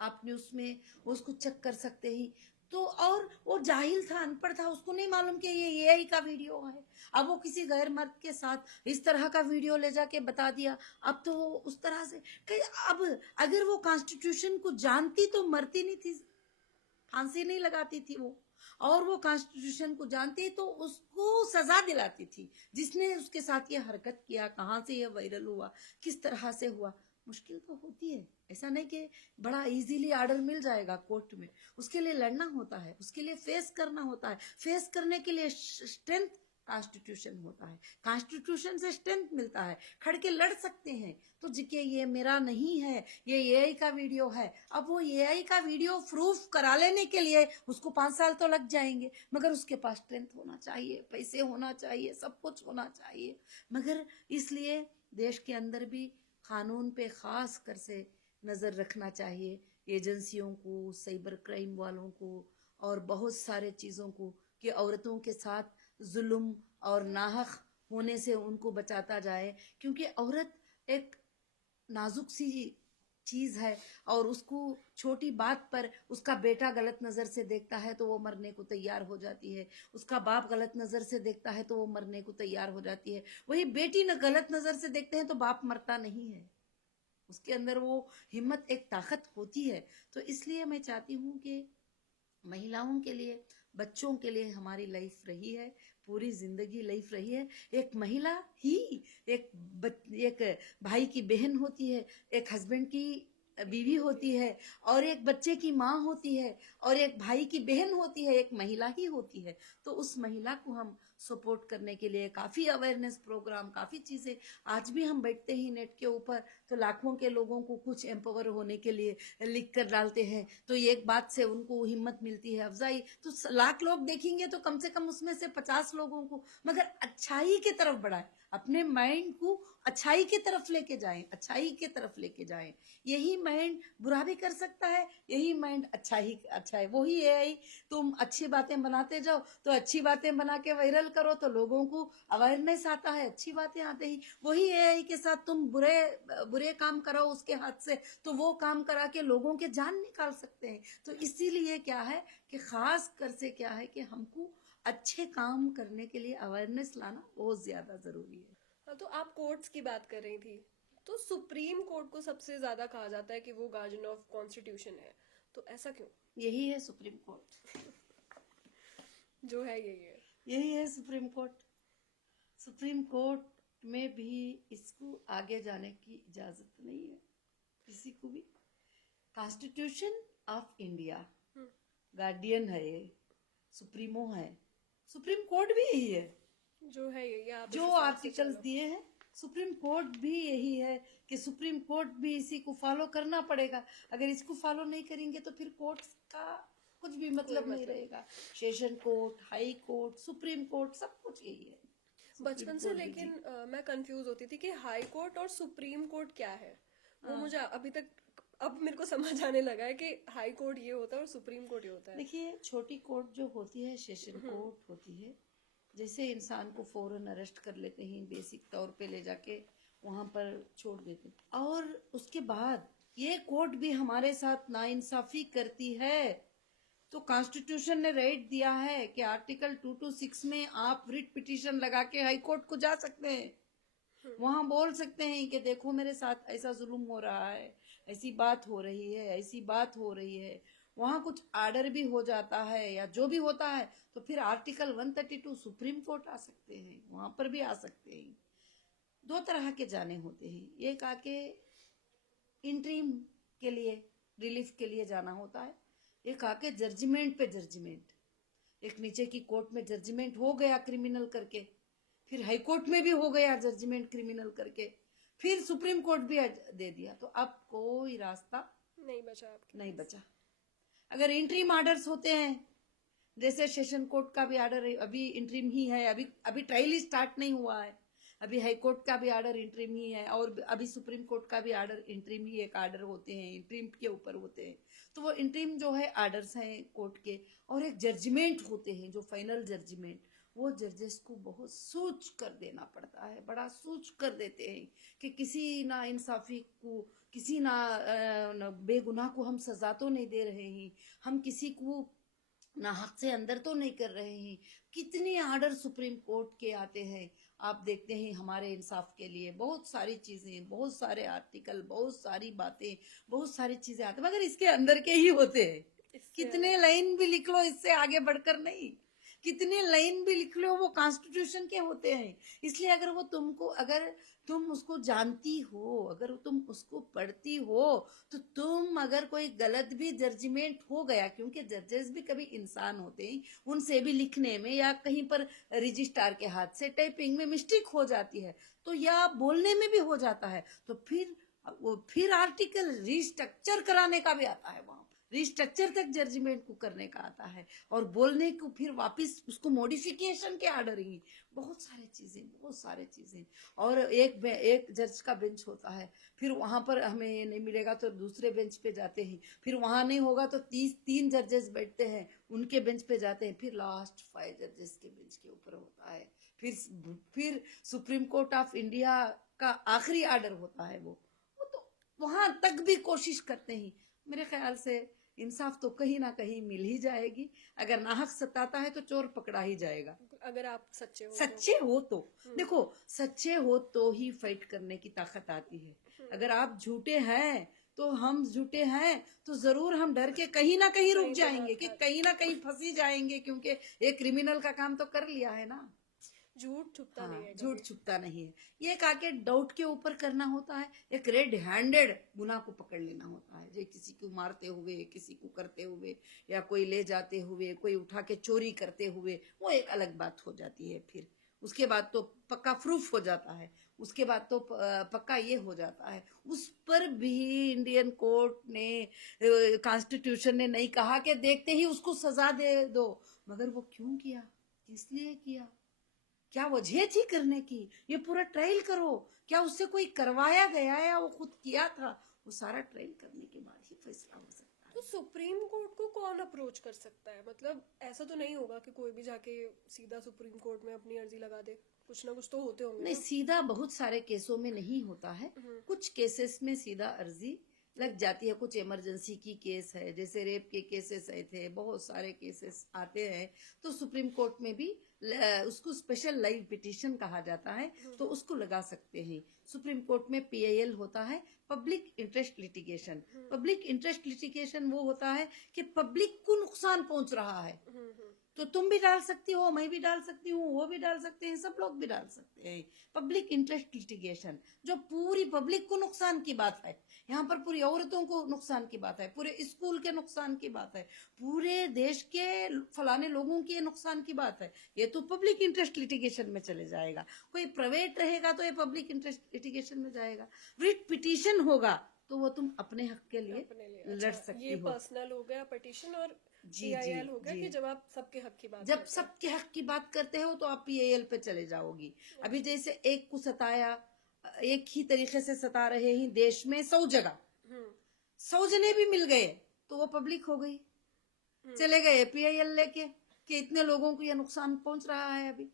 आपने उसमें उसको चेक कर सकते ही तो, और वो जाहिल था, अनपढ़ था, उसको नहीं मालूम कि ये एआई का वीडियो है। अब वो किसी गैर मर्द के साथ इस तरह का वीडियो ले जाके बता दिया। अब तो वो उस तरह से कि अब अगर वो कॉन्स्टिट्यूशन को जानती तो मरती नहीं थी, फांसी नहीं लगाती थी वो, और वो कॉन्स्टिट्यूशन को जानती तो उसको सजा दिलाती थी जिसने उसके साथ ये हरकत किया। कहाँ से ये वायरल हुआ, किस तरह से हुआ, मुश्किल तो होती है। ऐसा नहीं कि बड़ा इजीली ऑर्डर मिल जाएगा कोर्ट में, उसके लिए लड़ना होता है, उसके लिए फेस करना होता है। फेस करने के लिए स्ट्रेंथ कॉन्स्टिट्यूशन होता है, कॉन्स्टिट्यूशन से स्ट्रेंथ मिलता है, खड़ के लड़ सकते हैं। तो जिके ये मेरा नहीं है, ये एआई का वीडियो है, अब वो एआई का वीडियो प्रूफ करा लेने के लिए उसको 5 साल तो लग जाएंगे, मगर उसके पास स्ट्रेंथ होना चाहिए, पैसे होना चाहिए, सब कुछ होना चाहिए। मगर इसलिए देश के अंदर भी कानून पे खास कर से नज़र रखना चाहिए, एजेंसियों को, साइबर क्राइम वालों को और बहुत सारे चीज़ों को, कि औरतों के साथ जुल्म और नाहक होने से उनको बचाता जाए। क्योंकि औरत एक नाजुक सी चीज है और उसको छोटी बात पर उसका बेटा गलत नजर से देखता है तो वो मरने को तैयार हो जाती है, उसका बाप गलत नजर से देखता है तो वो मरने को तैयार हो जाती है। वही बेटी न गलत नजर से देखते हैं तो बाप मरता नहीं है, उसके अंदर वो हिम्मत, एक ताकत होती है। तो इसलिए मैं चाहती हूँ कि महिलाओं के लिए, बच्चों के लिए हमारी लाइफ रही है, पूरी जिंदगी लाइफ रही है। एक महिला ही एक भाई की बहन होती है, एक हस्बैंड की बीवी होती है, और एक बच्चे की माँ होती है, और एक भाई की बहन होती है, एक महिला ही होती है। तो उस महिला को हम सपोर्ट करने के लिए काफ़ी अवेयरनेस प्रोग्राम, काफ़ी चीज़ें, आज भी हम बैठते ही नेट के ऊपर तो लाखों के लोगों को कुछ एम्पावर होने के लिए लिख कर डालते हैं, तो ये एक बात से उनको हिम्मत मिलती है, अफजाई। तो लाख लोग देखेंगे तो कम से कम उसमें से 50 लोगों को मगर अच्छाई की तरफ बढ़ाएं, अपने माइंड को अच्छाई की तरफ लेके जाएं, अच्छाई की तरफ लेके जाएं। यही माइंड बुरा भी कर सकता है, यही माइंड अच्छा है। वही एआई, तुम अच्छी बातें बनाते जाओ तो अच्छी बातें बना के वायरल करो तो लोगों को अवेयरनेस आता है, अच्छी बातें आते ही। वही एआई के साथ तुम बुरे काम करो उसके हाथ से तो वो काम करा के लोगों के जान निकाल सकते हैं। तो इसीलिए क्या है कि खास कर से क्या है कि हमको अच्छे काम करने के लिए अवेयरनेस लाना बहुत ज्यादा जरूरी है। हाँ, तो आप कोर्ट्स की बात कर रही थी, तो सुप्रीम कोर्ट को सबसे ज्यादा कहा जाता है कि वो गार्जियन ऑफ कॉन्स्टिट्यूशन है, तो ऐसा क्यों? यही है सुप्रीम कोर्ट। जो है यही है। यही है सुप्रीम कोर्ट। सुप्रीम कोर्ट में भी इसको आगे जाने की इजाजत नहीं है किसी को भी। कॉन्स्टिट्यूशन ऑफ इंडिया गार्डियन है ये, सुप्रीमो है। सुप्रीम कोर्ट भी यही है, जो है यही है, आप जो इस हिसाब से आर्टिकल्स चलो। दिए हैं सुप्रीम कोर्ट भी यही है कि सुप्रीम कोर्ट भी इसी को फॉलो करना पड़ेगा। अगर इसको फॉलो नहीं करेंगे तो फिर कोर्ट्स का कुछ भी मतलब नहीं रहेगा। Session court, high court, supreme court सब कुछ यही है। सुप्रीम बचपन से कोर्ट भी लेकिन जी। मैं कंफ्यूज होती थी कि हाई कोर्ट और सुप्रीम कोर्ट क्या है। वो मुझे अभी तक, अब मेरे को समझ आने लगा है कि हाई कोर्ट ये होता है और सुप्रीम कोर्ट ये होता है। देखिए, छोटी कोर्ट जो होती है सेशन कोर्ट होती है। जैसे इंसान को फौरन अरेस्ट कर लेते हैं, बेसिक तौर पे ले जाके वहां पर छोड़ देते हैं, और उसके बाद ये कोर्ट भी हमारे साथ नाइंसाफी करती है। तो कॉन्स्टिट्यूशन ने राइट दिया है कि आर्टिकल 226 में आप रिट पिटीशन लगा के हाई कोर्ट को जा सकते हैं। वहां बोल सकते हैं कि देखो मेरे साथ ऐसा जुल्म हो रहा है, ऐसी बात हो रही है, ऐसी बात हो रही है। वहां कुछ आर्डर भी हो जाता है या जो भी होता है तो फिर आर्टिकल 132 सुप्रीम कोर्ट आ सकते हैं, वहां पर भी आ सकते हैं। दो तरह के जाने होते हैं, एक आके इंटरिम के लिए, रिलीफ के लिए जाना होता है, एक आके जजमेंट पे जजमेंट। एक नीचे की कोर्ट में जजमेंट हो गया क्रिमिनल करके, फिर हाई कोर्ट में भी हो गया जजमेंट क्रिमिनल करके, फिर सुप्रीम कोर्ट भी दे दिया, तो अब कोई रास्ता नहीं बचा आपके नहीं पास। बचा। अगर इंटरिम ऑर्डर्स होते हैं, जैसे सेशन कोर्ट का भी ऑर्डर अभी इंटरिम ही है, अभी ट्रायल ही स्टार्ट नहीं हुआ है, अभी हाई कोर्ट का भी ऑर्डर इंटरिम ही है, और अभी सुप्रीम कोर्ट का भी ऑर्डर इंटरिम ही, एक ऑर्डर होते हैं इंटरिम के ऊपर होते हैं। तो वो इंटरिम जो है ऑर्डर्स हैं कोर्ट के, और एक जजमेंट होते हैं जो फाइनल जजमेंट। वो जजेस को बहुत सोच कर देना पड़ता है, बड़ा सोच कर देते हैं कि किसी ना इंसाफी को, किसी ना बेगुनाह को हम सजा तो नहीं दे रहे हैं, हम किसी को ना हक से अंदर तो नहीं कर रहे हैं। कितने ऑर्डर सुप्रीम कोर्ट के आते हैं, आप देखते हैं हमारे इंसाफ के लिए बहुत सारी चीजें, बहुत सारे आर्टिकल, बहुत सारी बातें, बहुत सारी चीजें आती हैं, मगर इसके अंदर के ही होते हैं। इससे कितने लाइन भी लिख लो, इससे आगे बढ़कर नहीं। कितने लाइन भी लिख लो, वो कॉन्स्टिट्यूशन के होते हैं। इसलिए अगर वो तुमको, अगर तुम उसको जानती हो, अगर तुम उसको पढ़ती हो, तो तुम अगर कोई गलत भी जजमेंट हो गया, क्योंकि जजेस भी कभी इंसान होते हैं, उनसे भी लिखने में या कहीं पर रजिस्ट्रार के हाथ से टाइपिंग में मिस्टेक हो जाती है, तो या बोलने में भी हो जाता है, तो फिर आर्टिकल रिस्ट्रक्चर कराने का भी आता है, वहां रिस्ट्रक्चर तक जजमेंट को करने का आता है, और बोलने को फिर वापस उसको मॉडिफिकेशन के ऑर्डर ही, बहुत सारे चीजें। और एक जज का बेंच होता है, फिर वहां पर हमें ये नहीं मिलेगा तो दूसरे बेंच पे जाते हैं, फिर वहां नहीं होगा तो 3 जजेस बैठते हैं, उनके बेंच पे जाते हैं, फिर लास्ट 5 जजेस के बेंच के ऊपर होता है, फिर सुप्रीम कोर्ट ऑफ इंडिया का आखिरी ऑर्डर होता है। वो तो वहां तक भी कोशिश करते हैं। मेरे ख्याल से इंसाफ तो कहीं ना कहीं मिल ही जाएगी। अगर नाहक सताता है तो चोर पकड़ा ही जाएगा। अगर आप सच्चे हो सच्चे हो तो देखो, सच्चे हो तो ही फाइट करने की ताकत आती है। अगर आप झूठे हैं तो हम झूठे हैं तो जरूर हम डर के कहीं ना कहीं रुक कहीं तो जाएंगे हाथ कि खा- कहीं ना कहीं फंसी जाएंगे, क्योंकि एक क्रिमिनल का काम तो कर लिया है ना। झूठ छुपता नहीं है हाँ, झूठ कभी। छुपता नहीं है। ये काके डाउट के ऊपर करना होता है, एक रेड हैंडेड गुनाह को पकड़ लेना होता है, जो किसी को मारते हुए, किसी को करते हुए, या कोई ले जाते हुए, कोई उठा के चोरी करते हुए, वो एक अलग बात हो जाती है। फिर उसके बाद तो पक्का प्रूफ हो जाता है, उसके बाद तो पक्का ये हो जाता है। उस पर भी इंडियन कोर्ट ने, कॉन्स्टिट्यूशन ने नहीं कहा कि देखते ही उसको सजा दे दो, मगर वो क्यों किया, किस लिए किया, क्या वजह थी करने की, ये पूरा ट्रायल करो। क्या उससे कोई करवाया गया या वो खुद किया था, वो सारा ट्रायल करने के बाद ही फैसला हो सकता तो है। सुप्रीम कोर्ट को कौन अप्रोच कर सकता है? मतलब ऐसा तो नहीं होगा कि कोई भी जाके सीधा सुप्रीम कोर्ट में अपनी अर्जी लगा दे, कुछ ना कुछ तो होते होंगे नहीं, ना। सीधा बहुत सारे केसों में नहीं होता है, कुछ केसेस में सीधा अर्जी लग जाती है। कुछ इमरजेंसी की केस है, जैसे रेप के केसेस आए थे, बहुत सारे केसेस आते हैं, तो सुप्रीम कोर्ट में भी उसको स्पेशल लाइव पिटीशन कहा जाता है, तो उसको लगा सकते हैं। सुप्रीम कोर्ट में पीआईएल होता है, public interest litigation. Public interest litigation वो होता है कि पब्लिक को नुकसान पहुंच रहा है, तो तुम भी डाल सकती हो, मैं भी डाल सकती हूँ, वो भी डाल सकते हैं, सब लोग भी डाल सकते हैं। पब्लिक इंटरेस्ट लिटिगेशन जो पूरी पब्लिक को नुकसान की बात है, यहाँ पर पूरी औरतों को नुकसान की बात है, पूरे स्कूल के नुकसान की बात है, पूरे देश के फलाने लोगों की नुकसान की बात है, ये तो पब्लिक इंटरेस्ट लिटिगेशन में चले जाएगा। कोई प्राइवेट रहेगा तो ये पब्लिक इंटरेस्ट लिटिगेशन में जाएगा। रिट पिटीशन होगा तो वो तुम अपने हक के लिए अपने लिए लड़ अच्छा, सकती ये हो। पर्सनल हो गया पिटीशन, और जी जी पीआईएल हो गया जी। कि जब आप सबके हक की बात जब करते हैं। सबके हक की बात करते हो तो आप पीएएल पे चले जाओगी। अभी जैसे एक को सताया, एक ही तरीके से सता रहे हैं देश में 100 जगह, 100 जने भी मिल गए तो वो पब्लिक हो गई, चले गए पीआईएल लेके कि इतने लोगों को ये नुकसान पहुंच रहा है अभी,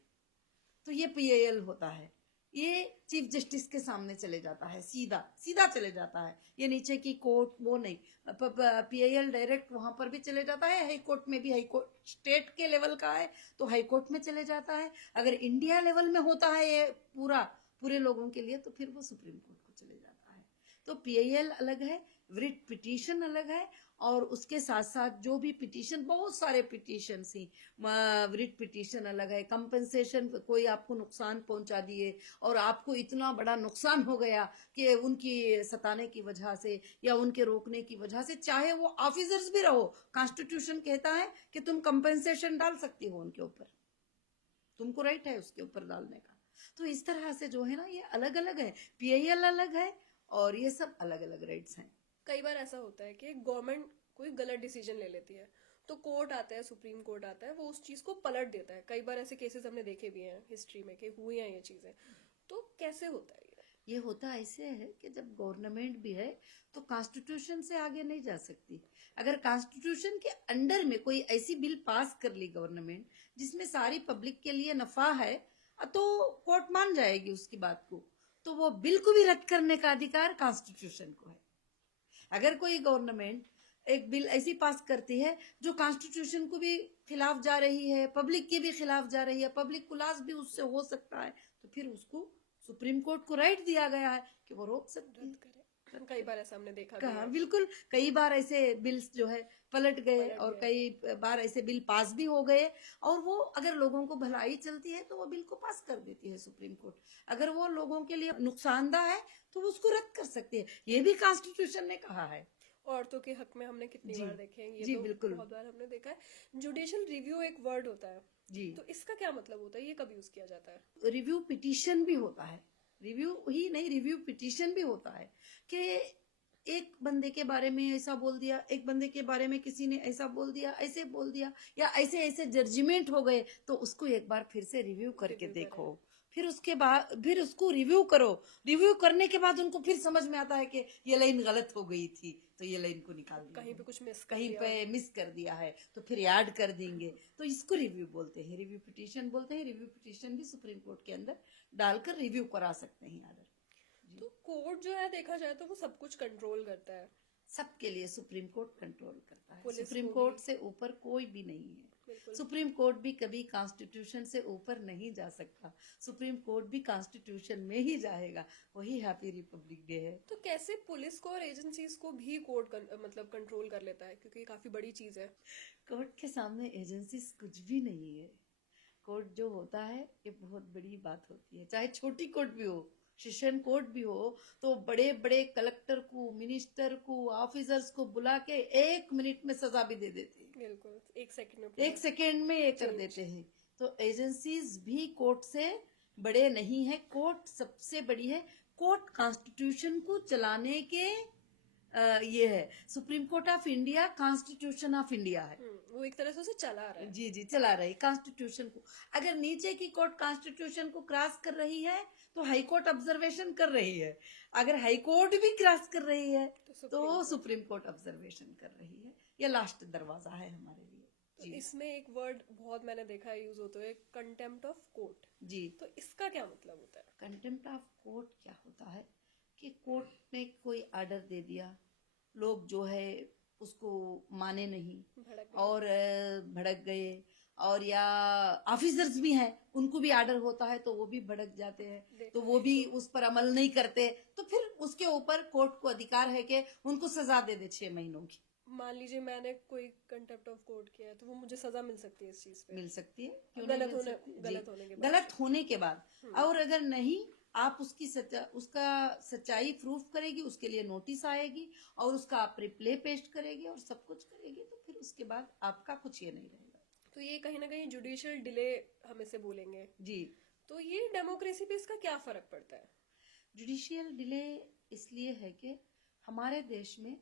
तो ये पीआईएल होता है। ये चीफ जस्टिस के सामने चले जाता है, सीधा सीधा चले जाता है, ये नीचे की कोर्ट वो नहीं। पीआईएल डायरेक्ट वहां पर भी चले जाता है, हाई कोर्ट में भी, हाई कोर्ट स्टेट के लेवल का है तो हाई कोर्ट में चले जाता है। अगर इंडिया लेवल में होता है ये पूरे लोगों के लिए, तो फिर वो सुप्रीम कोर्ट को चले जाता है। तो पीआईएल अलग है, रिट पिटीशन अलग है, और उसके साथ साथ जो भी पिटीशन, बहुत सारे पिटीशन ही, रिट पिटीशन अलग है। कंपनसेशन, कोई आपको नुकसान पहुंचा दिए और आपको इतना बड़ा नुकसान हो गया कि उनकी सताने की वजह से या उनके रोकने की वजह से, चाहे वो ऑफिसर्स भी रहो, कॉन्स्टिट्यूशन कहता है कि तुम कंपनसेशन डाल सकती हो उनके ऊपर, तुमको राइट है उसके ऊपर डालने का। तो इस तरह से जो है ना, ये अलग अलग है, पीआईएल अलग है और ये सब अलग अलग राइट्स हैं। कई बार ऐसा होता है कि गवर्नमेंट कोई गलत डिसीजन ले लेती है, तो कोर्ट आता है, सुप्रीम कोर्ट आता है, वो उस चीज को पलट देता है। कई बार ऐसे केसेस हमने देखे भी हैं हिस्ट्री में कि हुई हैं ये चीजें। तो कैसे होता है ये होता ऐसे है कि जब गवर्नमेंट भी है तो कॉन्स्टिट्यूशन से आगे नहीं जा सकती। अगर कॉन्स्टिट्यूशन के अंडर में कोई ऐसी बिल पास कर ली गवर्नमेंट जिसमें सारी पब्लिक के लिए नफा है, तो कोर्ट मान जाएगी उसकी बात को, तो वो बिल को भी रद्द करने का अधिकार कॉन्स्टिट्यूशन को है। अगर कोई गवर्नमेंट एक बिल ऐसी पास करती है जो कॉन्स्टिट्यूशन को भी खिलाफ जा रही है, पब्लिक के भी खिलाफ जा रही है, पब्लिक को लॉस भी उससे हो सकता है, तो फिर उसको सुप्रीम कोर्ट को राइट दिया गया है कि वो रोक सकती है। कई बार ऐसा हमने देखा भी कहा है। बिल्कुल, कई बार ऐसे बिल्स जो है पलट गए और कई बार ऐसे बिल पास भी हो गए, और वो अगर लोगों को भलाई चलती है तो वो बिल को पास कर देती है सुप्रीम कोर्ट। अगर वो लोगों के लिए नुकसानदायक है तो वो उसको रद्द कर सकती है, ये भी कॉन्स्टिट्यूशन ने कहा है। औरतों के हक में हमने कितनी बार देखे हैं ये, जी तो बिल्कुल बहुत बार हमने देखा है। जुडिशियल रिव्यू एक वर्ड होता है जी। तो इसका क्या मतलब होता है, ये कब यूज किया जाता है? रिव्यू पिटीशन भी होता है, रिव्यू ही नहीं, रिव्यू पिटीशन भी होता है कि एक बंदे के बारे में ऐसा बोल दिया, एक बंदे के बारे में किसी ने ऐसा बोल दिया, ऐसे बोल दिया, या ऐसे ऐसे जजमेंट हो गए, तो उसको एक बार फिर से रिव्यू करके देखो, फिर उसके बाद फिर उसको रिव्यू करो। रिव्यू करने के बाद उनको फिर समझ में आता है कि ये लाइन गलत हो गई थी, तो ये लाइन को निकाल दिया, कहीं पे कुछ मिस कहीं पे मिस कर दिया है तो फिर ऐड कर देंगे, तो इसको रिव्यू बोलते हैं, रिव्यू पिटीशन बोलते हैं। रिव्यू पिटीशन भी सुप्रीम कोर्ट के अंदर डालकर रिव्यू करा सकते हैं आर्डर। तो कोर्ट जो है देखा जाए तो वो सब कुछ कंट्रोल करता है, सबके लिए सुप्रीम कोर्ट कंट्रोल करता है, पुलिस सुप्रीम को कोर्ट भी। से ऊपर कोई भी नहीं है। बिल्कुल। सुप्रीम कोर्ट भी कभी कॉन्स्टिट्यूशन से ऊपर नहीं जा सकता, सुप्रीम कोर्ट भी कॉन्स्टिट्यूशन में ही जाएगा, वही हैप्पी रिपब्लिक डे है। तो कैसे पुलिस को और एजेंसीज को भी कोर्ट मतलब कंट्रोल कर लेता है, क्योंकि ये काफी बड़ी चीज है। कोर्ट के सामने एजेंसीज कुछ भी नहीं है। कोर्ट जो होता है ये बहुत बड़ी बात होती है, चाहे छोटी कोर्ट भी हो, सेशन कोर्ट भी हो, तो बड़े बड़े कलेक्टर को, मिनिस्टर को, ऑफिसर्स को बुला के 1 मिनट में सजा भी दे देते हैं, बिल्कुल 1 सेकंड में 1 सेकेंड में ये कर देते हैं। तो एजेंसीज भी कोर्ट से बड़े नहीं है, कोर्ट सबसे बड़ी है। कोर्ट कॉन्स्टिट्यूशन को चलाने के ये है, supreme court of India constitution of India है। वो एक तरह से उसे चला रहा है। जी जी, चला रही कॉन्स्टिट्यूशन को। अगर नीचे की कोर्ट कॉन्स्टिट्यूशन को क्रॉस कर रही है तो हाई कोर्ट ऑब्जर्वेशन कर रही है, अगर हाई कोर्ट भी क्रॉस कर रही है तो सुप्रीम कोर्ट ऑब्जर्वेशन कर रही है। ये लास्ट दरवाजा है हमारे लिए। तो इसमें एक वर्ड बहुत मैंने देखा है यूज होते हुए, कंटेम्प्ट ऑफ कोर्ट। जी, तो इसका क्या मतलब होता है? कंटेम्प्ट ऑफ कोर्ट क्या होता है कि कोर्ट ने कोई ऑर्डर दे दिया, लोग जो है उसको माने नहीं भड़क गए। और भड़क गए। और या ऑफिसर्स भी हैं, उनको भी आर्डर होता है तो वो भी भड़क जाते हैं, तो देखा वो है। भी उस पर अमल नहीं करते, तो फिर उसके ऊपर कोर्ट को अधिकार है कि उनको सजा दे दे 6 महीनों की। मान लीजिए मैंने कोई कंटेम्प्ट ऑफ कोर्ट किया है तो वो मुझे सजा मिल सकती है इस चीज पे, मिल सकती है, क्यों नहीं मिल सकती जी। गलत होने के बाद। गलत होने के बाद। और अगर नहीं, आप उसका सच्चाई प्रूफ करेगी, उसके लिए नोटिस आएगी और उसका आप रिप्ले पेस्ट करेगी और सब कुछ करेगी, तो फिर उसके बाद आपका कुछ ये नहीं रहेगा तो ये कहीं ना कहीं जुडिशियल डिले हम इसे बोलेंगे। जी। तो ये डेमोक्रेसी पे इसका क्या फर्क पड़ता है? जुडिशियल डिले इसलिए है कि हमारे देश में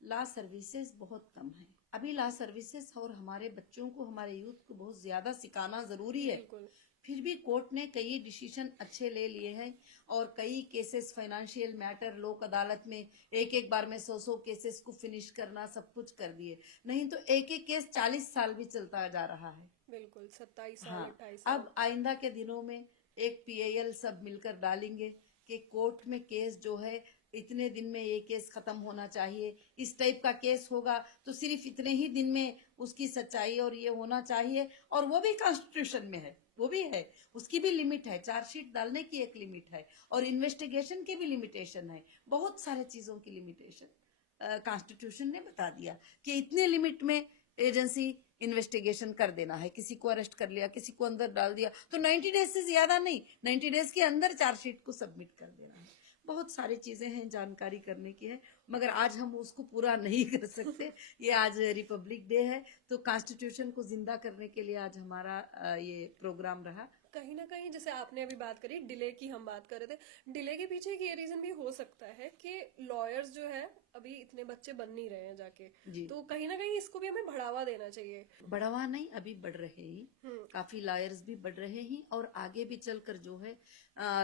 लॉ सर्विसेज बहुत कम है। अभी लॉ सर्विसेज और हमारे बच्चों को, हमारे यूथ को बहुत ज्यादा सिखाना जरूरी है। बिल्कुल। फिर भी कोर्ट ने कई डिसीजन अच्छे ले लिए हैं और कई केसेस फाइनेंशियल मैटर लोक अदालत में एक एक बार में 100 केसेस को फिनिश करना सब कुछ कर दिए। नहीं तो एक एक केस 40 साल भी चलता जा रहा है। बिल्कुल 27 साल हाँ, 28 साल। अब आइंदा के दिनों में एक पीएल सब मिलकर डालेंगे कि कोर्ट में केस जो है इतने दिन में ये केस खत्म होना चाहिए, इस टाइप का केस होगा तो सिर्फ इतने ही दिन में उसकी सच्चाई और ये होना चाहिए। और वो भी कॉन्स्टिट्यूशन में है, वो भी है, उसकी भी लिमिट है, चार्जशीट डालने की एक लिमिट है और इन्वेस्टिगेशन की भी लिमिटेशन है, बहुत सारे चीजों की लिमिटेशन कॉन्स्टिट्यूशन ने बता दिया कि इतने लिमिट में एजेंसी इन्वेस्टिगेशन कर देना है। किसी को अरेस्ट कर लिया, किसी को अंदर डाल दिया, तो 90 डेज से ज्यादा नहीं, 90 डेज के अंदर चार्जशीट को सबमिट कर देना है। बहुत सारी चीजें हैं, जानकारी करने की है, मगर आज हम उसको पूरा नहीं कर सकते। ये आज रिपब्लिक डे है, तो कॉन्स्टिट्यूशन को जिंदा करने के लिए आज हमारा ये प्रोग्राम रहा। कहीं ना कहीं जैसे आपने अभी बात करी डिले की, हम बात कर रहे थे डिले के पीछे एक ये रीजन भी हो सकता है कि लॉयर्स जो है अभी इतने बच्चे बन नहीं रहे हैं जाके, जी। तो कहीं ना कहीं इसको भी हमें बढ़ावा देना चाहिए। बढ़ावा नहीं, अभी बढ़ रहे ही, काफी लॉयर्स भी बढ़ रहे हैं और आगे भी चलकर जो है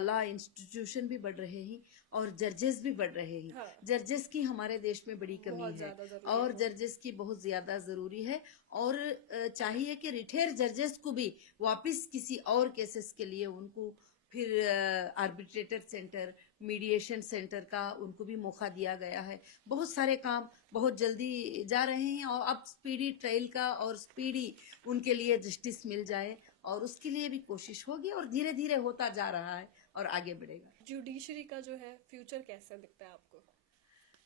लॉ इंस्टीट्यूशन भी बढ़ रहे हैं और जजेस भी बढ़ रहे हैं। हाँ। जजेस की हमारे देश में बड़ी कमी बहुत है ज्यादा जरूरी और है। जजेस की बहुत ज्यादा जरूरी है और चाहिए कि रिटायर जजेस को भी वापस किसी और केसेस के लिए उनको फिर आर्बिट्रेटर सेंटर, मीडिएशन सेंटर का उनको भी मौका दिया गया है। बहुत सारे काम बहुत जल्दी जा रहे हैं और अब स्पीडी ट्रायल का और स्पीडी उनके लिए जस्टिस मिल जाए और उसके लिए भी कोशिश होगी और धीरे धीरे होता जा रहा है और आगे बढ़ेगा। जुडिशरी का जो है फ्यूचर कैसा दिखता है आपको?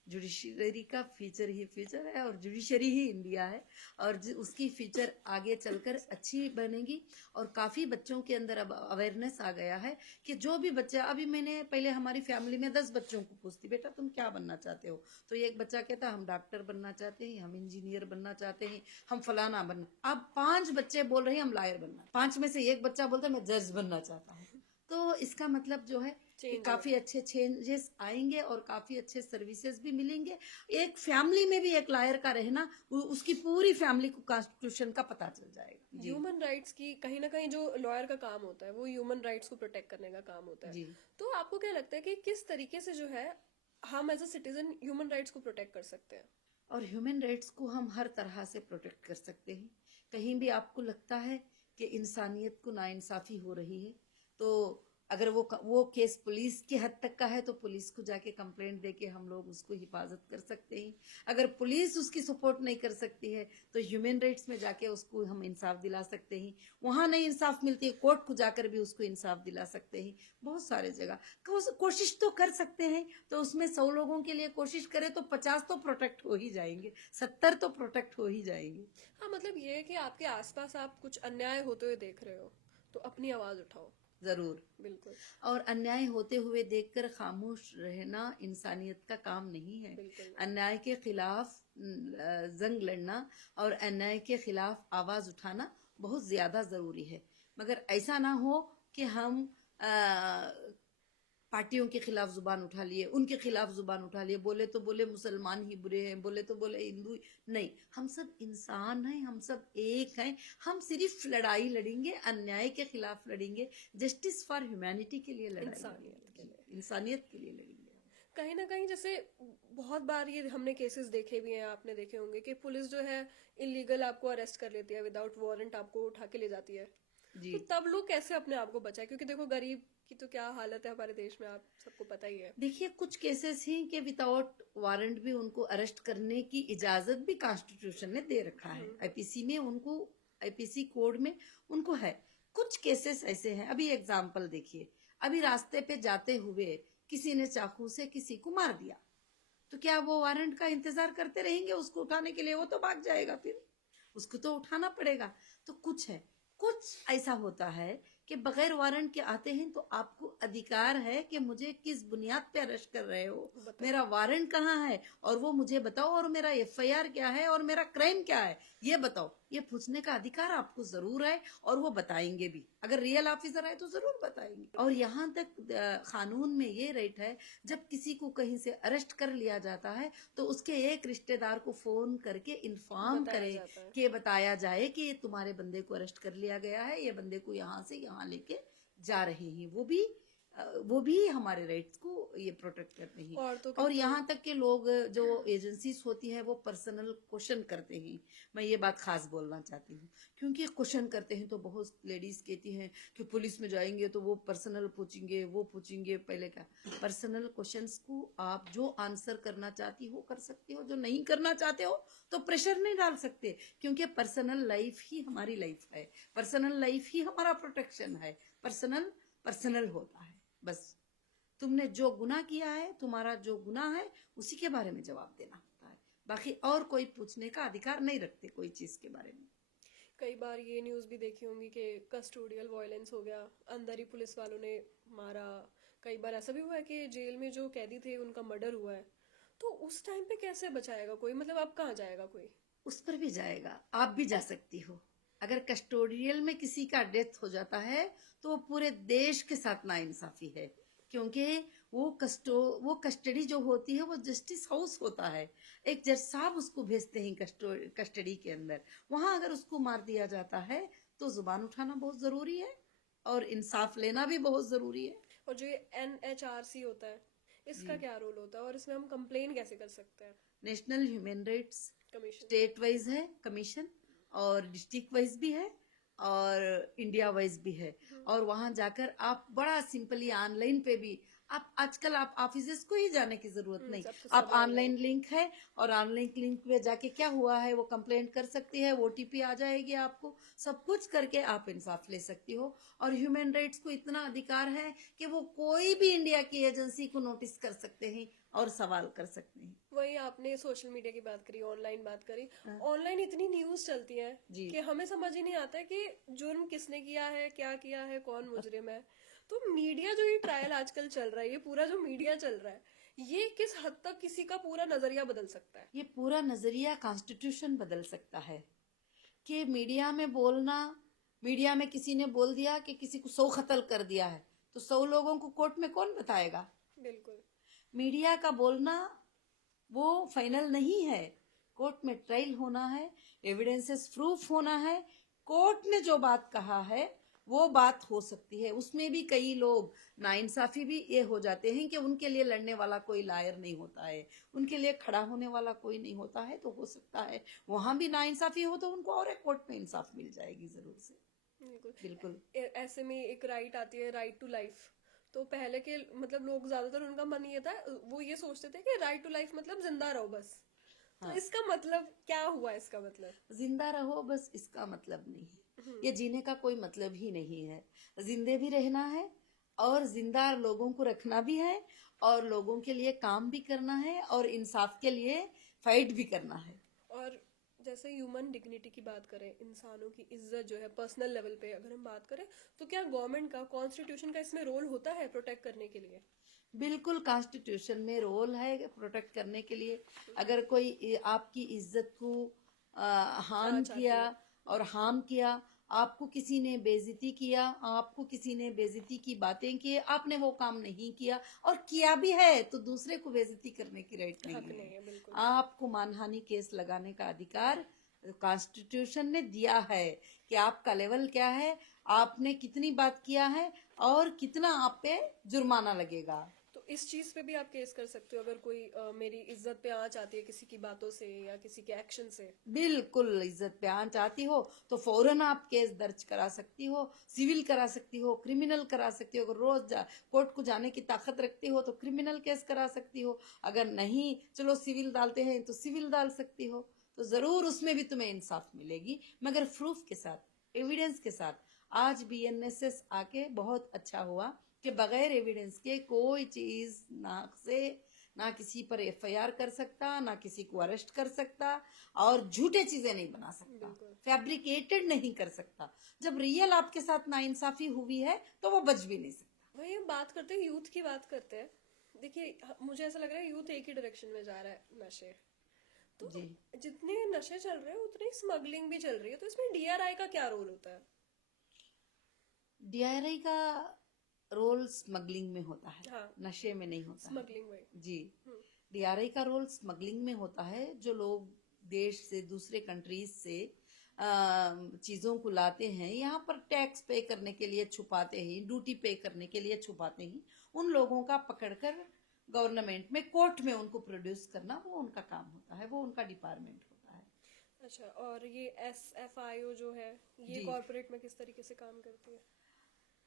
जुडिशरी का फ्यूचर ही फ्यूचर है और जुडिशरी ही इंडिया है और उसकी फ्यूचर आगे चलकर अच्छी बनेगी। और काफी बच्चों के अंदर अब अवेयरनेस आ गया है कि जो भी बच्चा, अभी मैंने पहले हमारी फैमिली में 10 बच्चों को पूछती, बेटा तुम क्या बनना चाहते हो, तो एक बच्चा कहता हम डॉक्टर बनना चाहते हैं, हम इंजीनियर बनना चाहते हैं, हम फलाना बनना। अब 5 बच्चे बोल रहे हैं हम लॉयर बनना, 5 में से एक बच्चा बोलता है मैं जज बनना चाहता हूँ। तो इसका मतलब जो है कि काफी अच्छे चेंजेस आएंगे और काफी अच्छे सर्विसेज भी मिलेंगे। एक फैमिली में भी एक लॉयर का रहना, उसकी पूरी फैमिली को कॉन्स्टिट्यूशन का पता चल जाएगा। ह्यूमन राइट्स की कहीं ना कहीं जो लॉयर का काम होता है वो ह्यूमन राइट्स को प्रोटेक्ट करने का काम होता है। जी। तो आपको क्या लगता है कि किस तरीके से जो है हम as a citizen human rights को प्रोटेक्ट कर सकते हैं? और ह्यूमन राइट्स को हम हर तरह से प्रोटेक्ट कर सकते हैं। कहीं भी आपको लगता है कि इंसानियत को नाइंसाफी हो रही है, तो अगर वो केस पुलिस की हद तक का है तो पुलिस को जाके कंप्लेंट देके हम लोग उसको हिफाजत कर सकते हैं। अगर पुलिस उसकी सपोर्ट नहीं कर सकती है तो ह्यूमन राइट्स में जाके उसको हम इंसाफ दिला सकते हैं। वहां नहीं इंसाफ मिलती है, कोर्ट को जाकर भी उसको इंसाफ दिला सकते हैं। बहुत सारे जगह कोशिश तो कर सकते हैं, तो उसमें 100 लोगों के लिए कोशिश करें तो 50 तो प्रोटेक्ट हो ही जाएंगे, 70 तो प्रोटेक्ट हो ही जाएंगे। हाँ, मतलब ये है कि आपके आसपास आप कुछ अन्याय होते हुए देख रहे हो तो अपनी आवाज उठाओ। जरूर। बिल्कुल। और अन्याय होते हुए देखकर खामोश रहना इंसानियत का काम नहीं है। बिल्कुल। अन्याय के खिलाफ जंग लड़ना और अन्याय के खिलाफ आवाज उठाना बहुत ज्यादा जरूरी है। मगर ऐसा ना हो कि हम पार्टियों के खिलाफ जुबान उठा लिए, उनके खिलाफ जुबान उठा लिए, बोले तो बोले मुसलमान ही बुरे हैं, बोले तो बोले हिंदू। नहीं, हम सब इंसान हैं, हम सब एक हैं। हम सिर्फ लड़ाई लड़ेंगे, अन्याय के खिलाफ लड़ेंगे, जस्टिस फॉर ह्यूमैनिटी के लिए लड़ाई लड़ेंगे, इंसानियत के लिए लड़ेंगे। कहीं ना कहीं जैसे बहुत बार ये हमने केसेस देखे भी हैं, आपने देखे होंगे कि पुलिस जो है इलीगल आपको अरेस्ट कर लेती है, विदाउट वारंट आपको उठा के ले जाती है। जी। तो तब लोग कैसे अपने आप को बचाए? क्योंकि देखो गरीब की तो क्या हालत है हमारे देश में, आप सबको पता ही है। देखिए, कुछ केसेस हैं कि विदाउट वारंट भी उनको अरेस्ट करने की इजाजत भी कॉन्स्टिट्यूशन ने दे रखा है। आईपीसी में उनको, आईपीसी कोड में उनको है। कुछ केसेस ऐसे हैं, अभी एग्जाम्पल देखिए, अभी रास्ते पे जाते हुए किसी ने चाकू से किसी को मार दिया, तो क्या वो वारंट का इंतजार करते रहेंगे उसको उठाने के लिए? वो तो भाग जाएगा, फिर उसको तो उठाना पड़ेगा। तो कुछ है, कुछ ऐसा होता है कि बगैर वारंट के आते हैं, तो आपको अधिकार है कि मुझे किस बुनियाद पे अरेस्ट कर रहे हो, बताओ। मेरा वारंट कहाँ है, और वो मुझे बताओ, और मेरा एफआईआर क्या है, और मेरा क्राइम क्या है, ये बताओ। ये पूछने का अधिकार आपको जरूर है, और वो बताएंगे भी। अगर रियल ऑफिसर है तो जरूर बताएंगे। और यहाँ तक कानून में ये राइट है, जब किसी को कहीं से अरेस्ट कर लिया जाता है तो उसके एक रिश्तेदार को फोन करके इन्फॉर्म बताया करे, जाता है। कि बताया जाए कि ये तुम्हारे बंदे को अरेस्ट कर लिया गया है, ये बंदे को यहाँ से यहाँ लेके जा रहे हैं। वो भी हमारे राइट्स को ये प्रोटेक्ट करते हैं। और तो और कितने- यहाँ तक के लोग, जो एजेंसीज होती है, वो पर्सनल क्वेश्चन करते हैं। मैं ये बात खास बोलना चाहती हूँ, क्योंकि क्वेश्चन करते हैं तो बहुत लेडीज कहती हैं कि पुलिस में जाएंगे तो वो पर्सनल पूछेंगे, वो पूछेंगे। पहले का पर्सनल क्वेश्चंस को आप जो आंसर करना चाहती हो कर सकते हो, जो नहीं करना चाहते हो तो प्रेशर नहीं डाल सकते, क्योंकि पर्सनल लाइफ ही हमारी लाइफ है, पर्सनल लाइफ ही हमारा प्रोटेक्शन है। पर्सनल होता है। बस तुमने जो गुनाह किया है, तुम्हारा जो गुनाह है, उसी के बारे में जवाब देना होता है। बाकी और कोई पूछने का अधिकार नहीं रखते कोई चीज के बारे में। कई बार ये न्यूज़ भी देखी होंगी कि कस्टोडियल वायलेंस हो गया, अंदर ही पुलिस वालों ने मारा। कई बार ऐसा भी हुआ है कि जेल में जो कैदी थे उनका मर्डर हुआ है। तो उस टाइम पे कैसे बचाएगा कोई, मतलब अब कहाँ जाएगा कोई? उस पर भी जाएगा, आप भी जा सकती हो। अगर कस्टोडियल में किसी का डेथ हो जाता है तो वो पूरे देश के साथ नाइंसाफी है, क्योंकि वो कस्टडी जो होती है वो जस्टिस हाउस होता है। एक जज साहब उसको भेजते हैं कस्टडी के अंदर। वहां अगर उसको मार दिया जाता है तो जुबान उठाना बहुत जरूरी है, और इंसाफ लेना भी बहुत जरूरी है। और जो ये NHRC होता है, इसका क्या रोल होता है और इसमें हम कंप्लेन कैसे कर सकते हैं? National human rights commission. State wise है कमीशन, और डिस्ट्रिक्ट वाइज भी है, और इंडिया वाइज भी है। और वहां जाकर आप बड़ा सिंपली ऑनलाइन पे भी, आप आजकल आप ऑफिसेस को ही जाने की जरूरत नहीं, सब तो आप सब ऑनलाइन लिंक है, और ऑनलाइन लिंक पे जाके क्या हुआ है वो कंप्लेंट कर सकती है, ओटीपी आ जाएगी आपको, सब कुछ करके आप इंसाफ ले सकती हो। और ह्यूमन राइट्स को इतना अधिकार है कि वो कोई भी इंडिया की एजेंसी को नोटिस कर सकते हैं और सवाल कर सकते हैं। वही आपने सोशल मीडिया की बात करी, ऑनलाइन बात करी। ऑनलाइन इतनी न्यूज चलती है जी। कि हमें समझ ही नहीं आता है कि जुर्म किसने किया है, क्या किया है, कौन मुजरिम है। तो मीडिया जो ये ट्रायल आजकल चल रहा है, ये पूरा जो मीडिया चल रहा है, ये किस हद तक किसी का पूरा नजरिया बदल सकता है? ये पूरा नजरिया कॉन्स्टिट्यूशन बदल सकता है। कि मीडिया में बोलना, मीडिया में किसी ने बोल दिया कि किसी को 100 कत्ल कर दिया है, तो 100 लोगों को कोर्ट में कौन बताएगा? बिल्कुल। मीडिया का बोलना वो फाइनल नहीं है। कोर्ट में ट्रायल होना है, एविडेंसेस प्रूफ होना है। कोर्ट ने जो बात कहा है वो बात हो सकती है। उसमें भी कई लोग नाइंसाफी भी ये हो जाते हैं कि उनके लिए लड़ने वाला कोई लायर नहीं होता है, उनके लिए खड़ा होने वाला कोई नहीं होता है। तो हो सकता है वहां भी नाइंसाफी हो तो उनको और एक कोर्ट में इंसाफ मिल जाएगी जरूर से। बिल्कुल। बिल्कुल। ऐसे में एक राइट आती है, राइट टू लाइफ। तो पहले के मतलब लोग ज्यादातर, उनका मन ये था, वो ये सोचते थे कि राइट टू लाइफ मतलब जिंदा रहो बस। तो हाँ। इसका मतलब क्या हुआ? इसका मतलब जिंदा रहो बस, इसका मतलब नहीं है। ये जीने का कोई मतलब ही नहीं है। जिंदे भी रहना है, और जिंदा लोगों को रखना भी है, और लोगों के लिए काम भी करना है, और इंसाफ के लिए फाइट भी करना है। और जैसे ह्यूमन डिग्निटी की बात करें, इंसानों की इज्जत जो है पर्सनल लेवल पे अगर हम बात करें, तो क्या गवर्नमेंट का, कॉन्स्टिट्यूशन का इसमें रोल होता है प्रोटेक्ट करने के लिए? बिल्कुल, कॉन्स्टिट्यूशन में रोल है प्रोटेक्ट करने के लिए। अगर कोई आपकी इज्जत को हार्म चाहती किया है। और हार्म किया, आपको किसी ने बेइज्जती किया, आपको किसी ने बेइज्जती की बातें की, आपने वो काम नहीं किया और किया भी है, तो दूसरे को बेइज्जती करने की राइट हक नहीं नहीं है। है, बिल्कुल। आपको मानहानि केस लगाने का अधिकार कॉन्स्टिट्यूशन ने दिया है कि आपका लेवल क्या है, आपने कितनी बात किया है, और कितना आप पे जुर्माना लगेगा। तो इस चीज पे भी आप केस कर सकते हो अगर कोई मेरी इज्जत पे आंच आती है किसी की बातों से या किसी के एक्शन से। बिल्कुल इज्जत पे आंच आती हो तो फौरन आप केस दर्ज करा सकती हो, सिविल करा सकती हो, क्रिमिनल करा सकती हो। अगर कोर्ट को जाने की ताकत रखती हो तो क्रिमिनल केस करा सकती हो। अगर नहीं, चलो सिविल डालते हैं तो सिविल डाल सकती हो। तो जरूर उसमें भी तुम्हें इंसाफ मिलेगी, मगर प्रूफ के साथ, एविडेंस के साथ। आज बीएनएसएस आके बहुत अच्छा हुआ कि बगैर एविडेंस के कोई चीज ना किसी पर एफआईआर कर सकता, ना किसी को अरेस्ट कर सकता, और झूठे चीजें नहीं बना सकता, बिल्कुल। फैब्रिकेटेड नहीं कर सकता। जब रियल आपके साथ नाइंसाफी हुई है तो वो बच भी नहीं सकता। वही हम बात करते हैं, यूथ की बात करते हैं। देखिए मुझे ऐसा लग रहा है यूथ एक ही डायरेक्शन में जा रहा है, नशे। तो जी, जितने नशे चल रहे हैं उतनी स्मगलिंग भी चल रही है, तो इसमें डीआरआई का क्या रोल होता है? डीआरआई का रोल स्मगलिंग में होता है, हाँ, नशे में नहीं होता है। स्मगलिंग वही। जी, हम्म, डीआरआई का रोल स्मगलिंग में होता है। जो लोग देश से, दूसरे कंट्रीज से चीजों को लाते हैं, यहाँ पर टैक्स पे करने के लिए छुपाते ही, ड्यूटी पे करने के लिए छुपाते ही, उन लोगों का पकड़कर गवर्नमेंट में, कोर्ट में उनको प्रोड्यूस करना, वो उनका काम होता है, वो उनका डिपार्टमेंट होता है। अच्छा, और ये एसएफआईओ जो है, ये जी, कॉर्पोरेट में किस तरीके से काम करती है?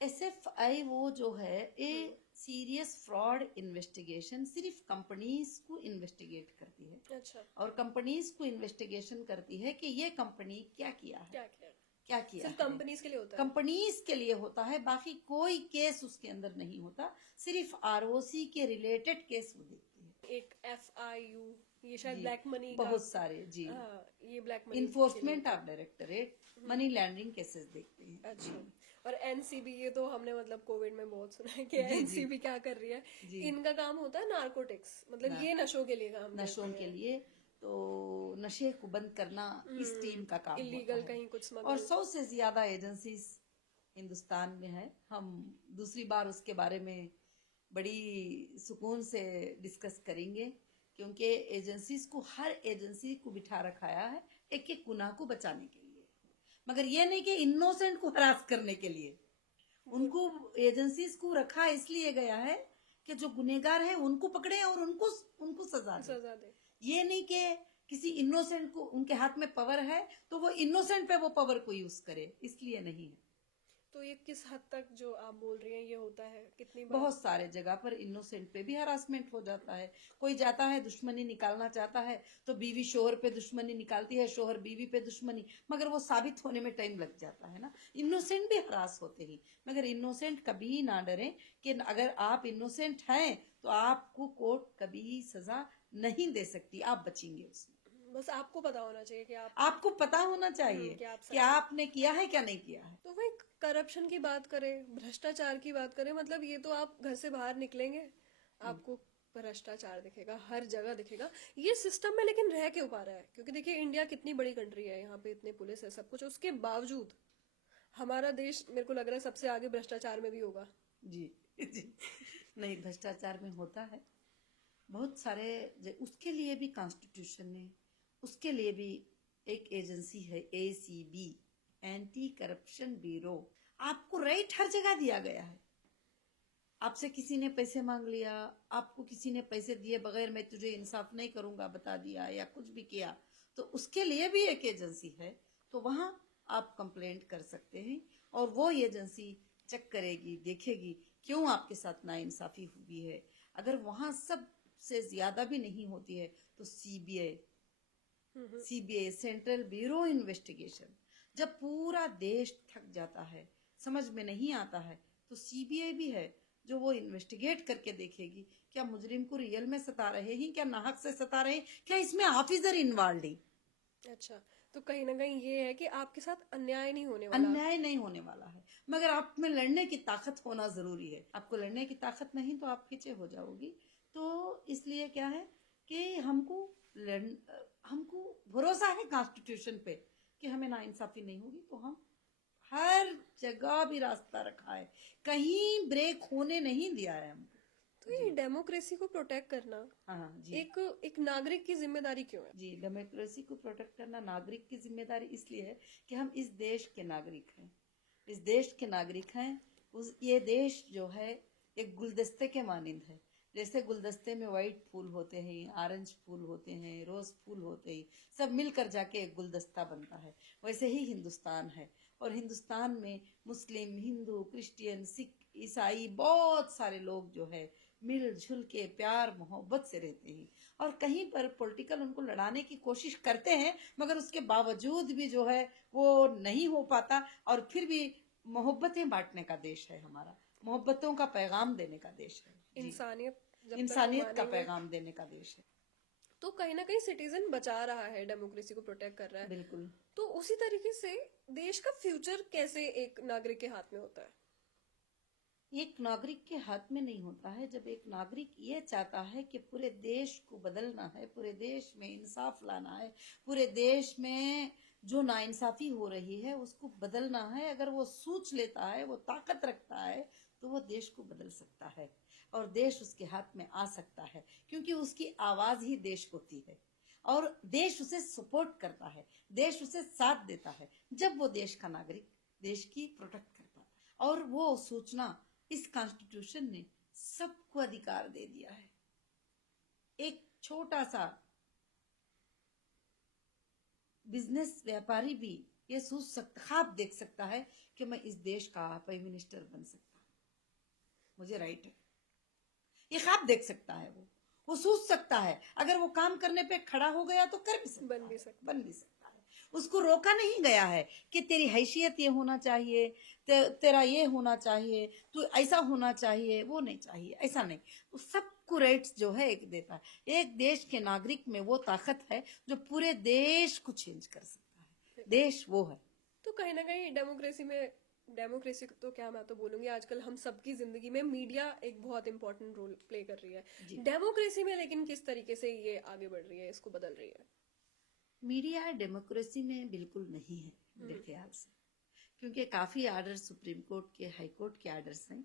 एसएफआई वो जो है, ए सीरियस फ्रॉड इन्वेस्टिगेशन सिर्फ कंपनीज को इन्वेस्टिगेट करती है। अच्छा, और कंपनीज को इन्वेस्टिगेशन करती है कि ये कंपनी क्या किया है, क्या किया? क्या किया सिर्फ है। कंपनीज के लिए होता है? कंपनीज के लिए होता है, बाकी कोई केस उसके अंदर नहीं होता। सिर्फ आरओसी के रिलेटेड केस वो देखती है। एक एफआईयू, ये शायद जी, ब्लैक मनी का। बहुत सारे। जी, हाँ, ये ब्लैक मनी के लिए इन्फोर्समेंट होता ऑफ डायरेक्टरेट मनी लैंडरिंग केसेस देखते हैं। है। अच्छा, जी, और एनसीबी, ये तो हमने मतलब कोविड में बहुत सुना है कि जी, जी, एनसीबी क्या कर रही है। जी। इनका काम होता है नारकोटिक्स, मतलब ना, ये नशों के लिए काम नशों करती के है। लिए तो नशे को बंद करना इस टीम का काम होता इलीगल है। कहीं कुछ और स्मगल। 100 से ज्यादा एजेंसीज हिंदुस्तान में है। हम दूसरी बार उसके बारे में बड़ी सुकून से डिस्कस करेंगे, क्योंकि एजेंसीज को, हर एजेंसी को बिठा रखाया है एक एक गुनाह को बचाने के लिए, मगर ये नहीं कि इनोसेंट को हरास करने के लिए। उनको, एजेंसीज को रखा इसलिए गया है कि जो गुनेगार है उनको पकड़े और उनको उनको सजा दे। सजा दे। ये नहीं कि किसी इनोसेंट को, उनके हाथ में पावर है तो वो इनोसेंट पे वो पावर को यूज करे, इसलिए नहीं है। तो ये किस हद तक जो आप बोल रही हैं ये होता है, कितनी बार? बहुत सारे जगह पर इनोसेंट पे भी हरासमेंट हो जाता है। कोई जाता है दुश्मनी निकालना चाहता है तो बीवी शोहर पे दुश्मनी निकालती है, शोहर बीवी पे दुश्मनी, मगर वो साबित होने में टाइम लग जाता है ना। इनोसेंट भी हरास होते ही, मगर इनोसेंट कभी ना डरे कि अगर आप इनोसेंट हैं तो आपको कोर्ट कभी सजा नहीं दे सकती, आप बचेंगे उसमें। बस आपको पता होना चाहिए कि आप आपको पता होना चाहिए कि आप कि आपने किया है क्या नहीं किया है। तो वही करप्शन की बात करें, भ्रष्टाचार की बात करें, मतलब ये तो आप घर से बाहर निकलेंगे आपको भ्रष्टाचार दिखेगा, हर जगह दिखेगा। ये सिस्टम में लेकिन रह क्यों पा रहा है? क्योंकि देखिए इंडिया कितनी बड़ी कंट्री है, यहाँ पे इतने पुलिस है, सब कुछ, उसके बावजूद हमारा देश मेरे को लग रहा है सबसे आगे भ्रष्टाचार में भी होगा। जी, जी, नहीं, भ्रष्टाचार में होता है बहुत सारे। उसके लिए भी कॉन्स्टिट्यूशन ने, उसके लिए भी एक एजेंसी है, एसीबी, एंटी करप्शन ब्यूरो। आपको राइट हर जगह दिया गया है। आपसे किसी ने पैसे मांग लिया, आपको किसी ने पैसे दिए बगैर मैं तुझे इंसाफ नहीं करूंगा बता दिया, या कुछ भी किया, तो उसके लिए भी एक एजेंसी है। तो वहां आप कंप्लेंट कर सकते हैं और वो एजेंसी चेक करेगी, देखेगी क्यों आपके साथ नाइंसाफी हुई है। अगर वहां सबसे ज्यादा भी नहीं होती है तो सीबीआई, सेंट्रल ब्यूरो इन्वेस्टिगेशन, जब पूरा देश थक जाता है, समझ में नहीं आता है, तो सीबीआई भी है जो वो इन्वेस्टिगेट करके देखेगी क्या मुजरिम को रियल में सता रहे हैं, क्या नाहक से सता रहे हैं, क्या इसमें ऑफिसर इन्वॉल्व है। अच्छा, तो कहीं ना कहीं ये है कि आपके साथ अन्याय नहीं होने वाला। अन्याय नहीं होने वाला है, मगर आप में लड़ने की ताकत होना जरूरी है। आपको लड़ने की ताकत नहीं तो आप पीछे हो जाओगी। तो इसलिए क्या है कि हमको भरोसा है कॉन्स्टिट्यूशन पे कि हमें नाइंसाफी नहीं होगी, तो हम हर जगह भी रास्ता रखा है, कहीं ब्रेक होने नहीं दिया है हमको। तो ये डेमोक्रेसी को प्रोटेक्ट करना हाँ जी, एक एक नागरिक की जिम्मेदारी क्यों है? जी, डेमोक्रेसी को प्रोटेक्ट करना नागरिक की जिम्मेदारी इसलिए है कि हम इस देश के नागरिक हैं, इस देश के नागरिक हैं। ये देश जो है एक गुलदस्ते के मानिंद है। जैसे गुलदस्ते में वाइट फूल होते हैं, ऑरेंज फूल होते हैं, रोज फूल होते हैं, सब मिलकर जाके एक गुलदस्ता बनता है, वैसे ही हिंदुस्तान है। और हिंदुस्तान में मुस्लिम, हिंदू, क्रिश्चियन, सिख, ईसाई बहुत सारे लोग जो है मिलजुल के प्यार मोहब्बत से रहते हैं। और कहीं पर पॉलिटिकल उनको लड़ाने की कोशिश करते हैं, मगर उसके बावजूद भी जो है वो नहीं हो पाता। और फिर भी मोहब्बतें बांटने का देश है हमारा, मोहब्बतों का पैगाम देने का देश है जी। इंसानियत जब तक इंसानियत का मानेंगे पैगाम देने का देश है। तो कहीं ना कहीं सिटीजन बचा रहा है, डेमोक्रेसी को प्रोटेक्ट कर रहा है। बिल्कुल। तो उसी तरीके से देश का फ्यूचर कैसे एक नागरिक के हाथ में होता है? एक नागरिक के हाथ में नहीं होता है। जब एक नागरिक ये चाहता है कि पूरे देश को बदलना है, पूरे देश में इंसाफ लाना है, पूरे देश में जो नाइंसाफी हो रही है उसको बदलना है, अगर वो सोच लेता है, वो ताकत रखता है, तो वो देश को बदल सकता है और देश उसके हाथ में आ सकता है, क्योंकि उसकी आवाज ही देश होती है और देश उसे सपोर्ट करता है, देश उसे साथ देता है जब वो देश का नागरिक देश की प्रोटेक्ट करता है। और वो सूचना इस कॉन्स्टिट्यूशन ने सबको अधिकार दे दिया है। एक छोटा सा बिजनेस व्यापारी भी ये सोच सकता, ख्वाब देख सकता है कि मैं इस देश का प्राइम मिनिस्टर बन सकता हूँ, मुझे राइट है, ये ख्वाब देख सकता है। वो सोच सकता है, अगर वो काम करने पे खड़ा हो गया तो कर भी सकता बन भी है, सकता बन भी सकता है। उसको रोका नहीं गया है कि तेरी हैसियत ये होना चाहिए, तेरा ये होना चाहिए, तू ऐसा होना चाहिए, वो नहीं चाहिए, ऐसा नहीं। तो सबको राइट्स जो है एक देता है। एक देश के नागरिक में वो ताकत है जो पूरे देश को चेंज कर सकता है, देश वो है। तो कहीं ना कहीं डेमोक्रेसी तो क्या, मैं तो बोलूंगी आजकल हम सबकी जिंदगी में मीडिया एक बहुत इंपॉर्टेंट रोल प्ले कर रही है। जी। डेमोक्रेसी में लेकिन किस तरीके से ये आगे बढ़ रही है, इसको बदल रही है? मीडिया डेमोक्रेसी में बिल्कुल नहीं है मेरे ख्याल से, क्योंकि काफी आर्डर सुप्रीम कोर्ट के, हाई कोर्ट के आर्डर्स हैं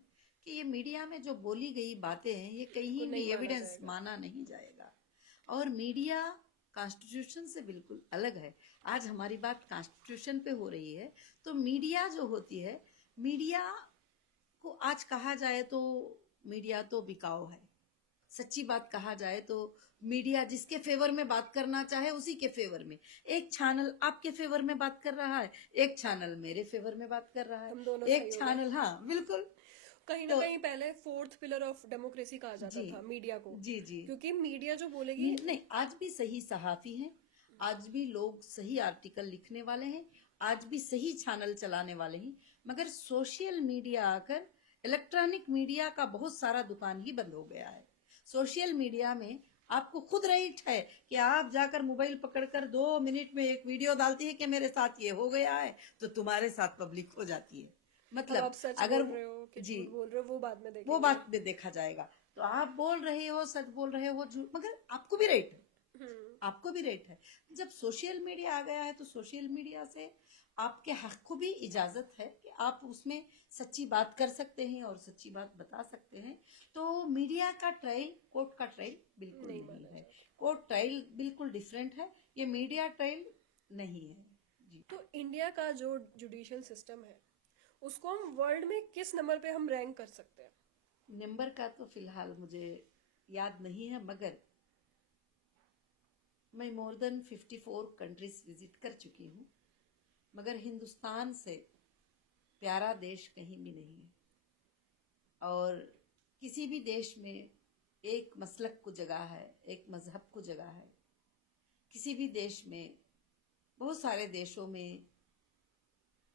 कि ये मीडिया में जो बोली गई बातें हैं ये को कहीं भी नहीं माना एविडेंस जाएगा। माना नहीं जाएगा। और मीडिया कॉन्स्टिट्यूशन से बिल्कुल अलग है। आज हमारी बात कॉन्स्टिट्यूशन पे हो रही है, तो मीडिया जो होती है, मीडिया को आज कहा जाए तो मीडिया तो बिकाऊ है। सच्ची बात कहा जाए तो मीडिया जिसके फेवर में बात करना चाहे उसी के फेवर में, एक चैनल आपके फेवर में बात कर रहा है, एक चैनल मेरे फेवर में बात कर रहा है, हम दोनों एक सही हो गए। चैनल, हाँ बिल्कुल। कहीं ना तो कहीं पहले फोर्थ पिलर ऑफ डेमोक्रेसी कहा जाता जी था मीडिया को, जी जी। क्योंकि मीडिया जो बोलेगी। नहीं, आज भी सही सहाफी हैं, आज भी लोग सही आर्टिकल लिखने वाले हैं, आज भी सही चैनल चलाने वाले हैं, मगर सोशल मीडिया आकर इलेक्ट्रॉनिक मीडिया का बहुत सारा दुकान ही बंद हो गया है। सोशल मीडिया में आपको खुद राइट है कि आप जाकर मोबाइल पकड़कर 2 मिनट में एक वीडियो डालती है कि मेरे साथ ये हो गया है, तो तुम्हारे साथ पब्लिक हो जाती है। अब मतलब आप सच अगर बोल रहे हो कि जी, झूठ बोल रहे हो वो बाद में वो देखेंगे। बात में देखा जाएगा। तो आप बोल रहे हो, सच बोल रहे हो, झूठ, मगर आपको भी राइट है, आपको भी राइट है। जब सोशल मीडिया आ गया है तो सोशल मीडिया से आपके हक को भी इजाजत है कि आप उसमें सच्ची बात कर सकते हैं और सच्ची बात बता सकते हैं। तो मीडिया का ट्रायल कोर्ट का ट्रायल बिल्कुल नहीं नहीं माना है। कोर्ट ट्रायल बिल्कुल डिफरेंट है, ये मीडिया ट्रायल नहीं है जी। तो इंडिया का जो जुडिशियल सिस्टम है उसको हम वर्ल्ड में किस नंबर पे हम रैंक कर सकते हैं? नंबर का तो फिलहाल मुझे याद नहीं है, मगर मैं मोर देन 54 कंट्रीज विजिट कर चुकी हूँ, मगर हिंदुस्तान से प्यारा देश कहीं भी नहीं है। और किसी भी देश में एक मसलक को जगह है, एक मजहब को जगह है। किसी भी देश में, बहुत सारे देशों में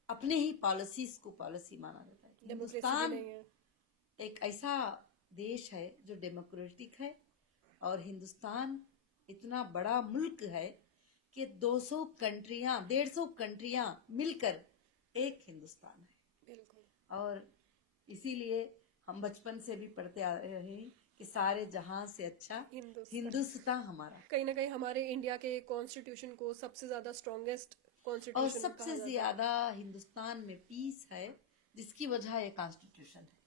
अपने ही पॉलिसीज को पॉलिसी माना जाता है। डेमोक्रेसी भी हिंदुस्तान नहीं है। एक ऐसा देश है जो डेमोक्रेटिक है, और हिंदुस्तान इतना बड़ा मुल्क है कि 200 कंट्रियां, 150 कंट्रियां मिलकर एक हिंदुस्तान है। बिल्कुल। और इसीलिए हम बचपन से भी पढ़ते आ रहे हैं कि सारे जहां से अच्छा हिंदुस्तान हमारा। कहीं ना कहीं हमारे इंडिया के कॉन्स्टिट्यूशन को सबसे ज्यादा स्ट्रॉन्गेस्ट और कॉन्स्टिट्यूशन कहा सबसे जाता है। ज्यादा हिंदुस्तान में पीस है, जिसकी वजह ये कॉन्स्टिट्यूशन है।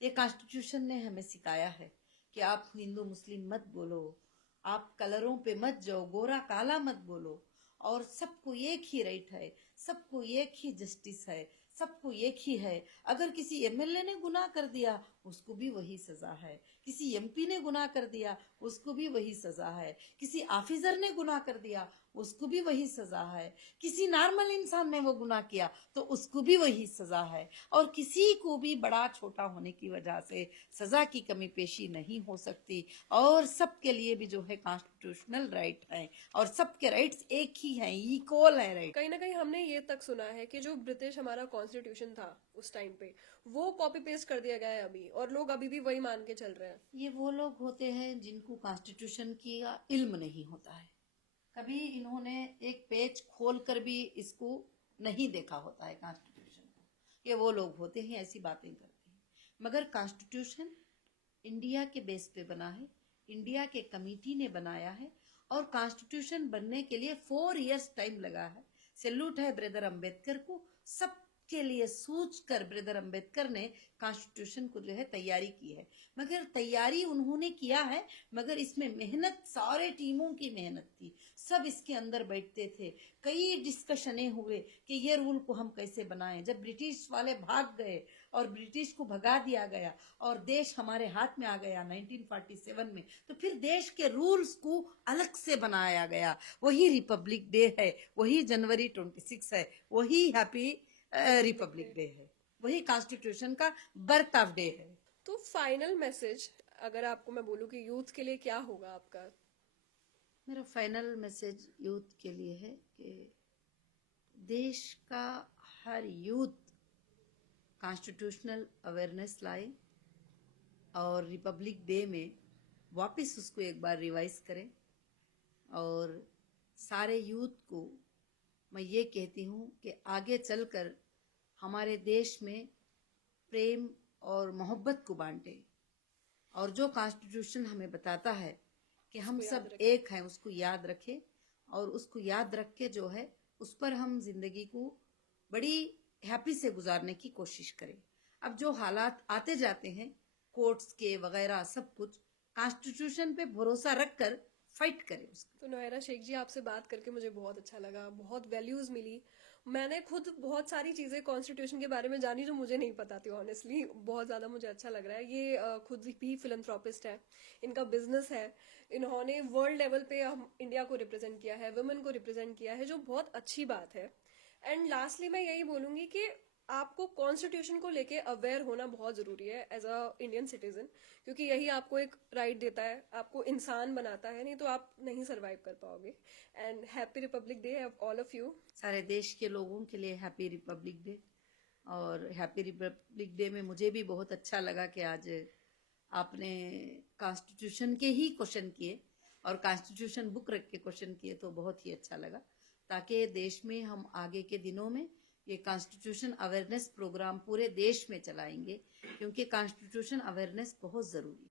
ये कॉन्स्टिट्यूशन ने हमें सिखाया है कि आप हिंदू मुस्लिम मत बोलो, आप कलरों पे मत जाओ, गोरा काला मत बोलो, और सबको एक ही राइट है, सबको एक ही जस्टिस है, सबको एक ही है। अगर किसी एमएलए ने गुनाह कर दिया, उसको भी वही सजा है। किसी एमपी ने गुनाह कर दिया, उसको भी वही सजा है। किसी ऑफिसर ने गुनाह कर दिया, उसको भी वही सजा है। किसी नॉर्मल इंसान ने वो गुनाह किया तो उसको भी वही सजा है। और किसी को भी बड़ा छोटा होने की वजह से सजा की कमी पेशी नहीं हो सकती। और सबके लिए भी जो है कॉन्स्टिट्यूशनल राइट है, और सबके राइट्स एक ही हैं, इक्वल है राइट। कहीं ना कहीं हमने ये तक सुना है कि जो ब्रिटिश हमारा कॉन्स्टिट्यूशन था उस टाइम पे, वो कॉपी पेस्ट कर दिया गया है अभी, और लोग अभी भी वही मान के चल रहे हैं। ये वो लोग होते हैं जिनको कॉन्स्टिट्यूशन की इल्म नहीं होता है। कभी इन्होंने एक पेज खोल कर भी इसको नहीं देखा होता है कॉन्स्टिट्यूशन को। ये वो लोग होते हैं ऐसी बातें करते हैं। मगर कॉन्स्टिट्यूशन इंडिया के बेस पे बना है, इंडिया के कमिटी ने बनाया है, और कॉन्स्टिट्यूशन बनने के लिए 4 इयर्स टाइम लगा है। सैल्यूट है ब्रदर अंबेडकर को। सबके लिए सोच कर ब्रदर अंबेडकर ने कॉन्स्टिट्यूशन को जो है तैयारी की है। मगर तैयारी उन्होंने किया है, मगर इसमें मेहनत सारे टीमों की मेहनत थी। सब इसके अंदर बैठते थे, कई डिस्कशनें हुए कि ये रूल को हम कैसे बनाएं। जब ब्रिटिश वाले भाग गए और ब्रिटिश को भगा दिया गया और देश हमारे हाथ में आ गया 1947 में, तो फिर देश के रूल्स को अलग से बनाया गया। वही रिपब्लिक डे है, वही जनवरी 26 है, वही हैप्पी रिपब्लिक डे है, वही कॉन्स्टिट्यूशन का बर्थ ऑफ डे है। तो फाइनल मैसेज अगर आपको मैं बोलूँ कि यूथ के लिए क्या होगा आपका? मेरा फाइनल मैसेज यूथ के लिए है कि देश का हर यूथ कॉन्स्टिट्यूशनल अवेयरनेस लाए और रिपब्लिक डे में वापस उसको एक बार रिवाइज करें। और सारे यूथ को मैं ये कहती हूँ कि आगे चलकर हमारे देश में प्रेम और मोहब्बत को बांटे, और जो कॉन्स्टिट्यूशन हमें बताता है कि हम उसको याद सब रखें। एक हैं, उसको याद रखें। और उसको याद रख के जो है उस पर हम जिंदगी को बड़ी हैप्पी से गुजारने की कोशिश करें। अब जो हालात आते जाते हैं कोर्ट्स के वगैरह, सब कुछ कॉन्स्टिट्यूशन पे भरोसा रखकर फाइट करें उसको। तो नोएरा शेख जी, आपसे बात करके मुझे बहुत अच्छा लगा, बहुत वैल्यूज मिली। मैंने खुद बहुत सारी चीजें कॉन्स्टिट्यूशन के बारे में जानी जो मुझे नहीं पता थी। ऑनेस्टली बहुत ज्यादा मुझे अच्छा लग रहा है। ये खुद भी फिलंथ्रोपिस्ट है, इनका बिजनेस है, इन्होंने वर्ल्ड लेवल पे हम इंडिया को रिप्रेजेंट किया है, वुमेन को रिप्रेजेंट किया है, जो बहुत अच्छी बात है। एंड लास्टली मैं यही बोलूंगी कि आपको कॉन्स्टिट्यूशन को लेके अवेयर होना बहुत जरूरी है एज अ इंडियन सिटीजन, क्योंकि यही आपको एक राइट देता है, आपको इंसान बनाता है, नहीं तो आप नहीं सरवाइव कर पाओगे। And happy Republic day all of you. सारे देश के लोगों के लिए हैप्पी रिपब्लिक डे। और हैप्पी रिपब्लिक डे में मुझे भी बहुत अच्छा लगा कि आज आपने कॉन्स्टिट्यूशन के ही क्वेश्चन किए और कॉन्स्टिट्यूशन बुक रख के क्वेश्चन किए, तो बहुत ही अच्छा लगा। ताकि देश में हम आगे के दिनों में ये कॉन्स्टिट्यूशन अवेयरनेस प्रोग्राम पूरे देश में चलाएंगे, क्योंकि कॉन्स्टिट्यूशन अवेयरनेस बहुत ज़रूरी है।